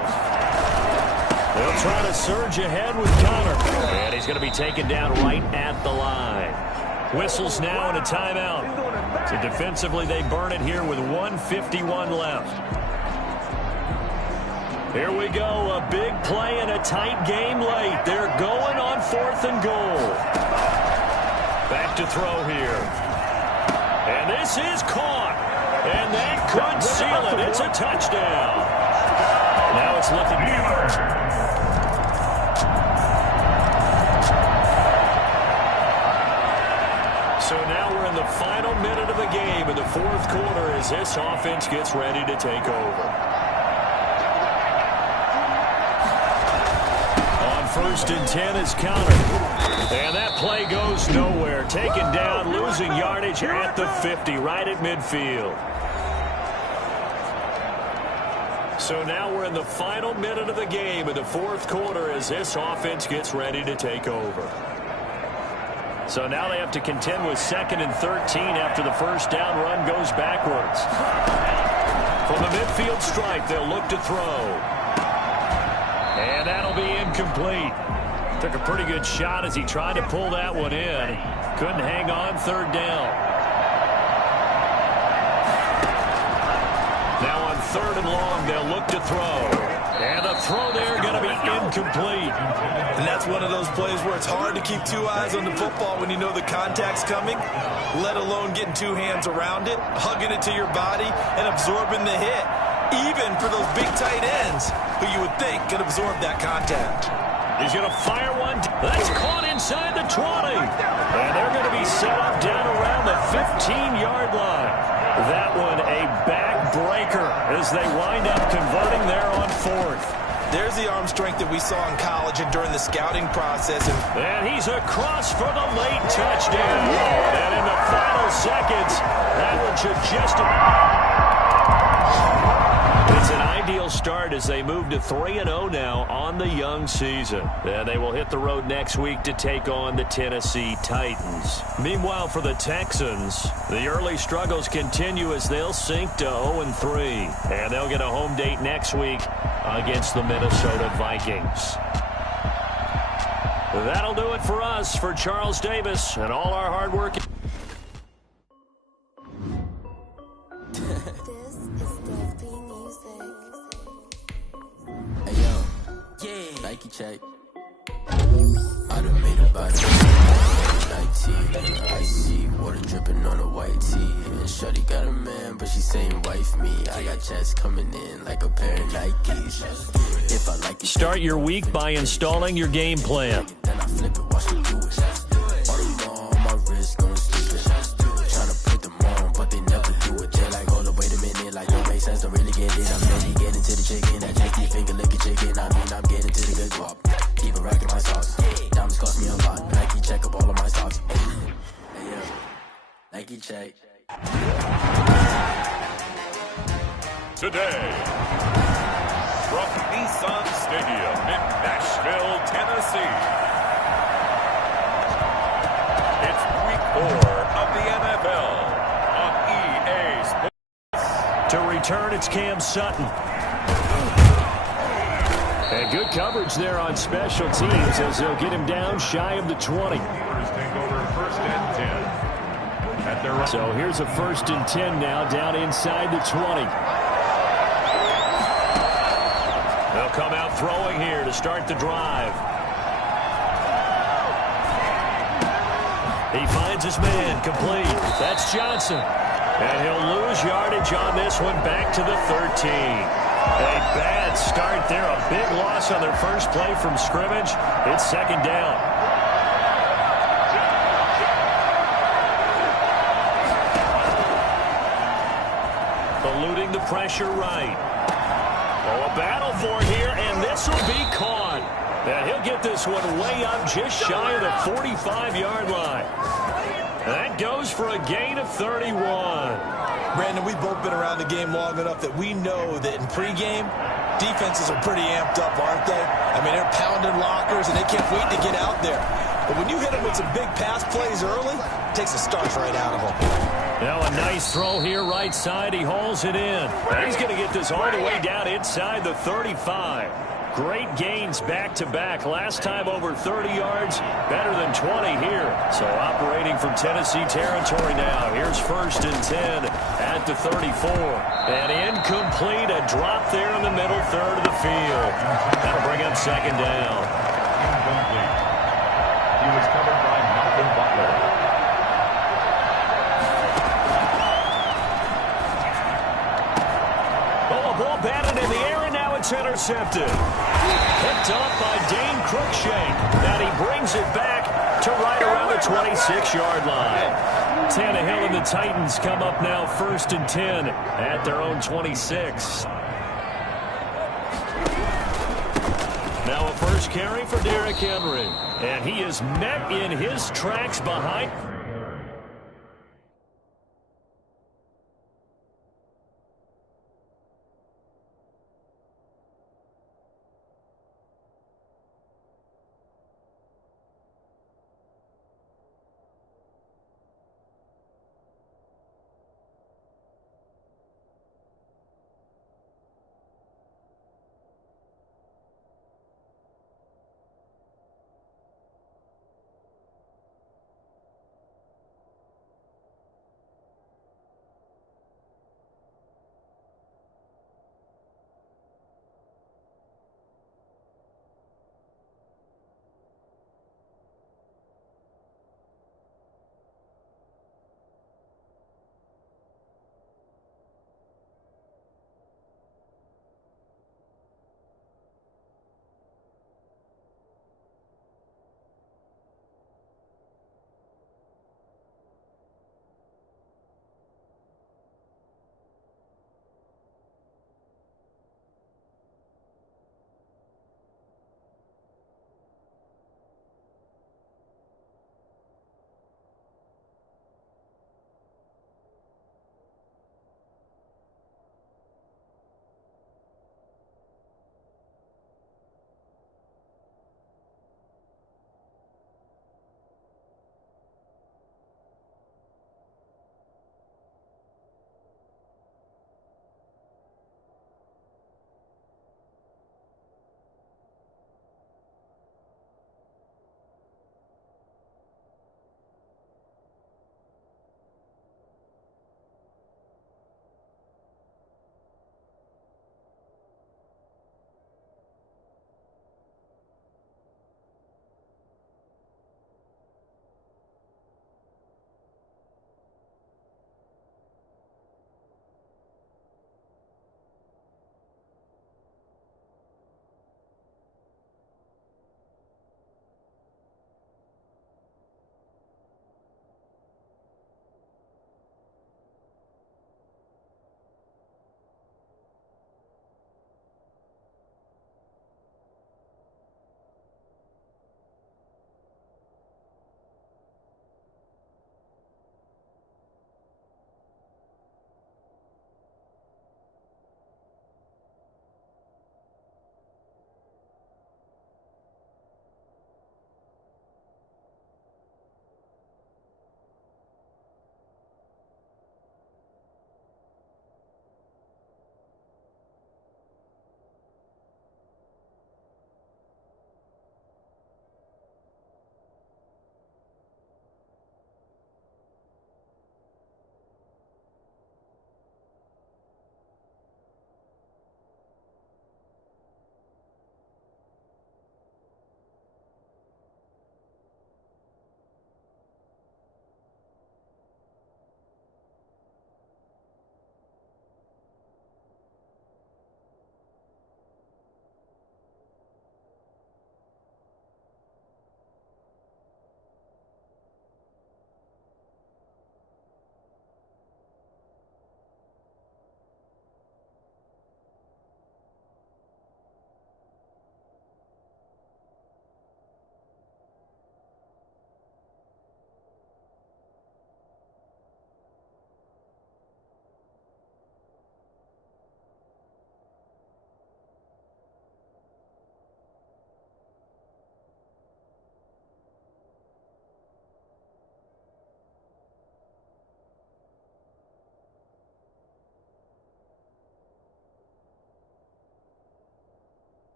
They'll try to surge ahead with Connor, and he's going to be taken down right at the line. Whistles now and a timeout. So defensively, they burn it here with 1:51 left. Here we go, a big play and a tight game late. They're going on fourth and goal. Back to throw here. And this is caught. And that could seal it. It's a touchdown. Now it's looking. So now we're in the final minute of the game in the fourth quarter as this offense gets ready to take over. First and 10 is Connor. And that play goes nowhere. Taken down, losing yardage at the 50, right at midfield. So now we're in the final minute of the game in the fourth quarter as this offense gets ready to take over. So now they have to contend with second and 13 after the first down run goes backwards. From the midfield stripe, they'll look to throw. And that'll be incomplete. Took a pretty good shot as he tried to pull that one in. Couldn't hang on, third down. Now on third and long, they'll look to throw. And the throw there going to be incomplete. And that's one of those plays where it's hard to keep two eyes on the football when you know the contact's coming, let alone getting two hands around it, hugging it to your body, and absorbing the hit. Even for those big tight ends who you would think could absorb that contact. He's going to fire one. That's caught inside the 20. And they're going to be set up down around the 15-yard line. That one a backbreaker as they wind up converting there on fourth. There's the arm strength that we saw in college and during the scouting process. And he's across for the late touchdown. And in the final seconds, that one should just... It's an ideal start as they move to 3-0 now on the young season. And they will hit the road next week to take on the Tennessee Titans. Meanwhile, for the Texans, the early struggles continue as they'll sink to 0-3. And they'll get a home date next week against the Minnesota Vikings. That'll do it for us. For Charles Davis and all our hard work. Nike check. I done made a body 19. I see water dripping on a white tee. And shorty got a man, but she saying wife me. I got checks coming in like a pair of Nikes. If I like it, start your week by installing your game plan. Then I flip it, watch me do it. All them on my wrist going stupid. Tryna put them on, but they never do it. They're like, hold up, wait a minute, like don't make sense, don't really get it. I'm ready, getting to the chicken. That janky finger licking chicken. I mean, I'm getting to the good guap. Keep a rack in my socks. Diamonds cost me a lot. Nike check up all of my stocks. Hey, yo. Nike check. Today, from Nissan Stadium in Nashville, Tennessee, it's week 4 of the NFL on EA Sports. To return, it's Cam Sutton. And good coverage there on special teams as they'll get him down shy of the 20. Take over first and 10. At their so here's a 1st and 10 now down inside the 20. They'll come out throwing here to start the drive. He finds his man complete. That's Johnson. And he'll lose yardage on this one back to the 13. A bad start there. A big loss on their first play from scrimmage. It's 2nd down. Eluding the pressure right. Oh, a battle for it here, and this will be caught. And he'll get this one way up just shy of the 45-yard line. That goes for a gain of 31. Brandon, we've both been around the game long enough that we know that in pregame, defenses are pretty amped up, aren't they? I mean, they're pounding lockers, and they can't wait to get out there. But when you hit them with some big pass plays early, it takes the starch right out of them. Now a nice throw here right side. He hauls it in. And he's going to get this all the way down inside the 35. Great gains back-to-back. Last time over 30 yards, better than 20 here. So operating from Tennessee territory now. Here's 1st and 10 at the 34. And incomplete, a drop there in the middle third of the field. That'll bring up 2nd down. Incomplete. He was covered by Malcolm Butler. Oh, a ball batted in the air, and now it's intercepted. Picked off by Dane Cruikshank. And he brings it back to right around the 26-yard line. Tannehill and the Titans come up now 1st and 10 at their own 26. Now a first carry for Derrick Henry. And he is met in his tracks behind.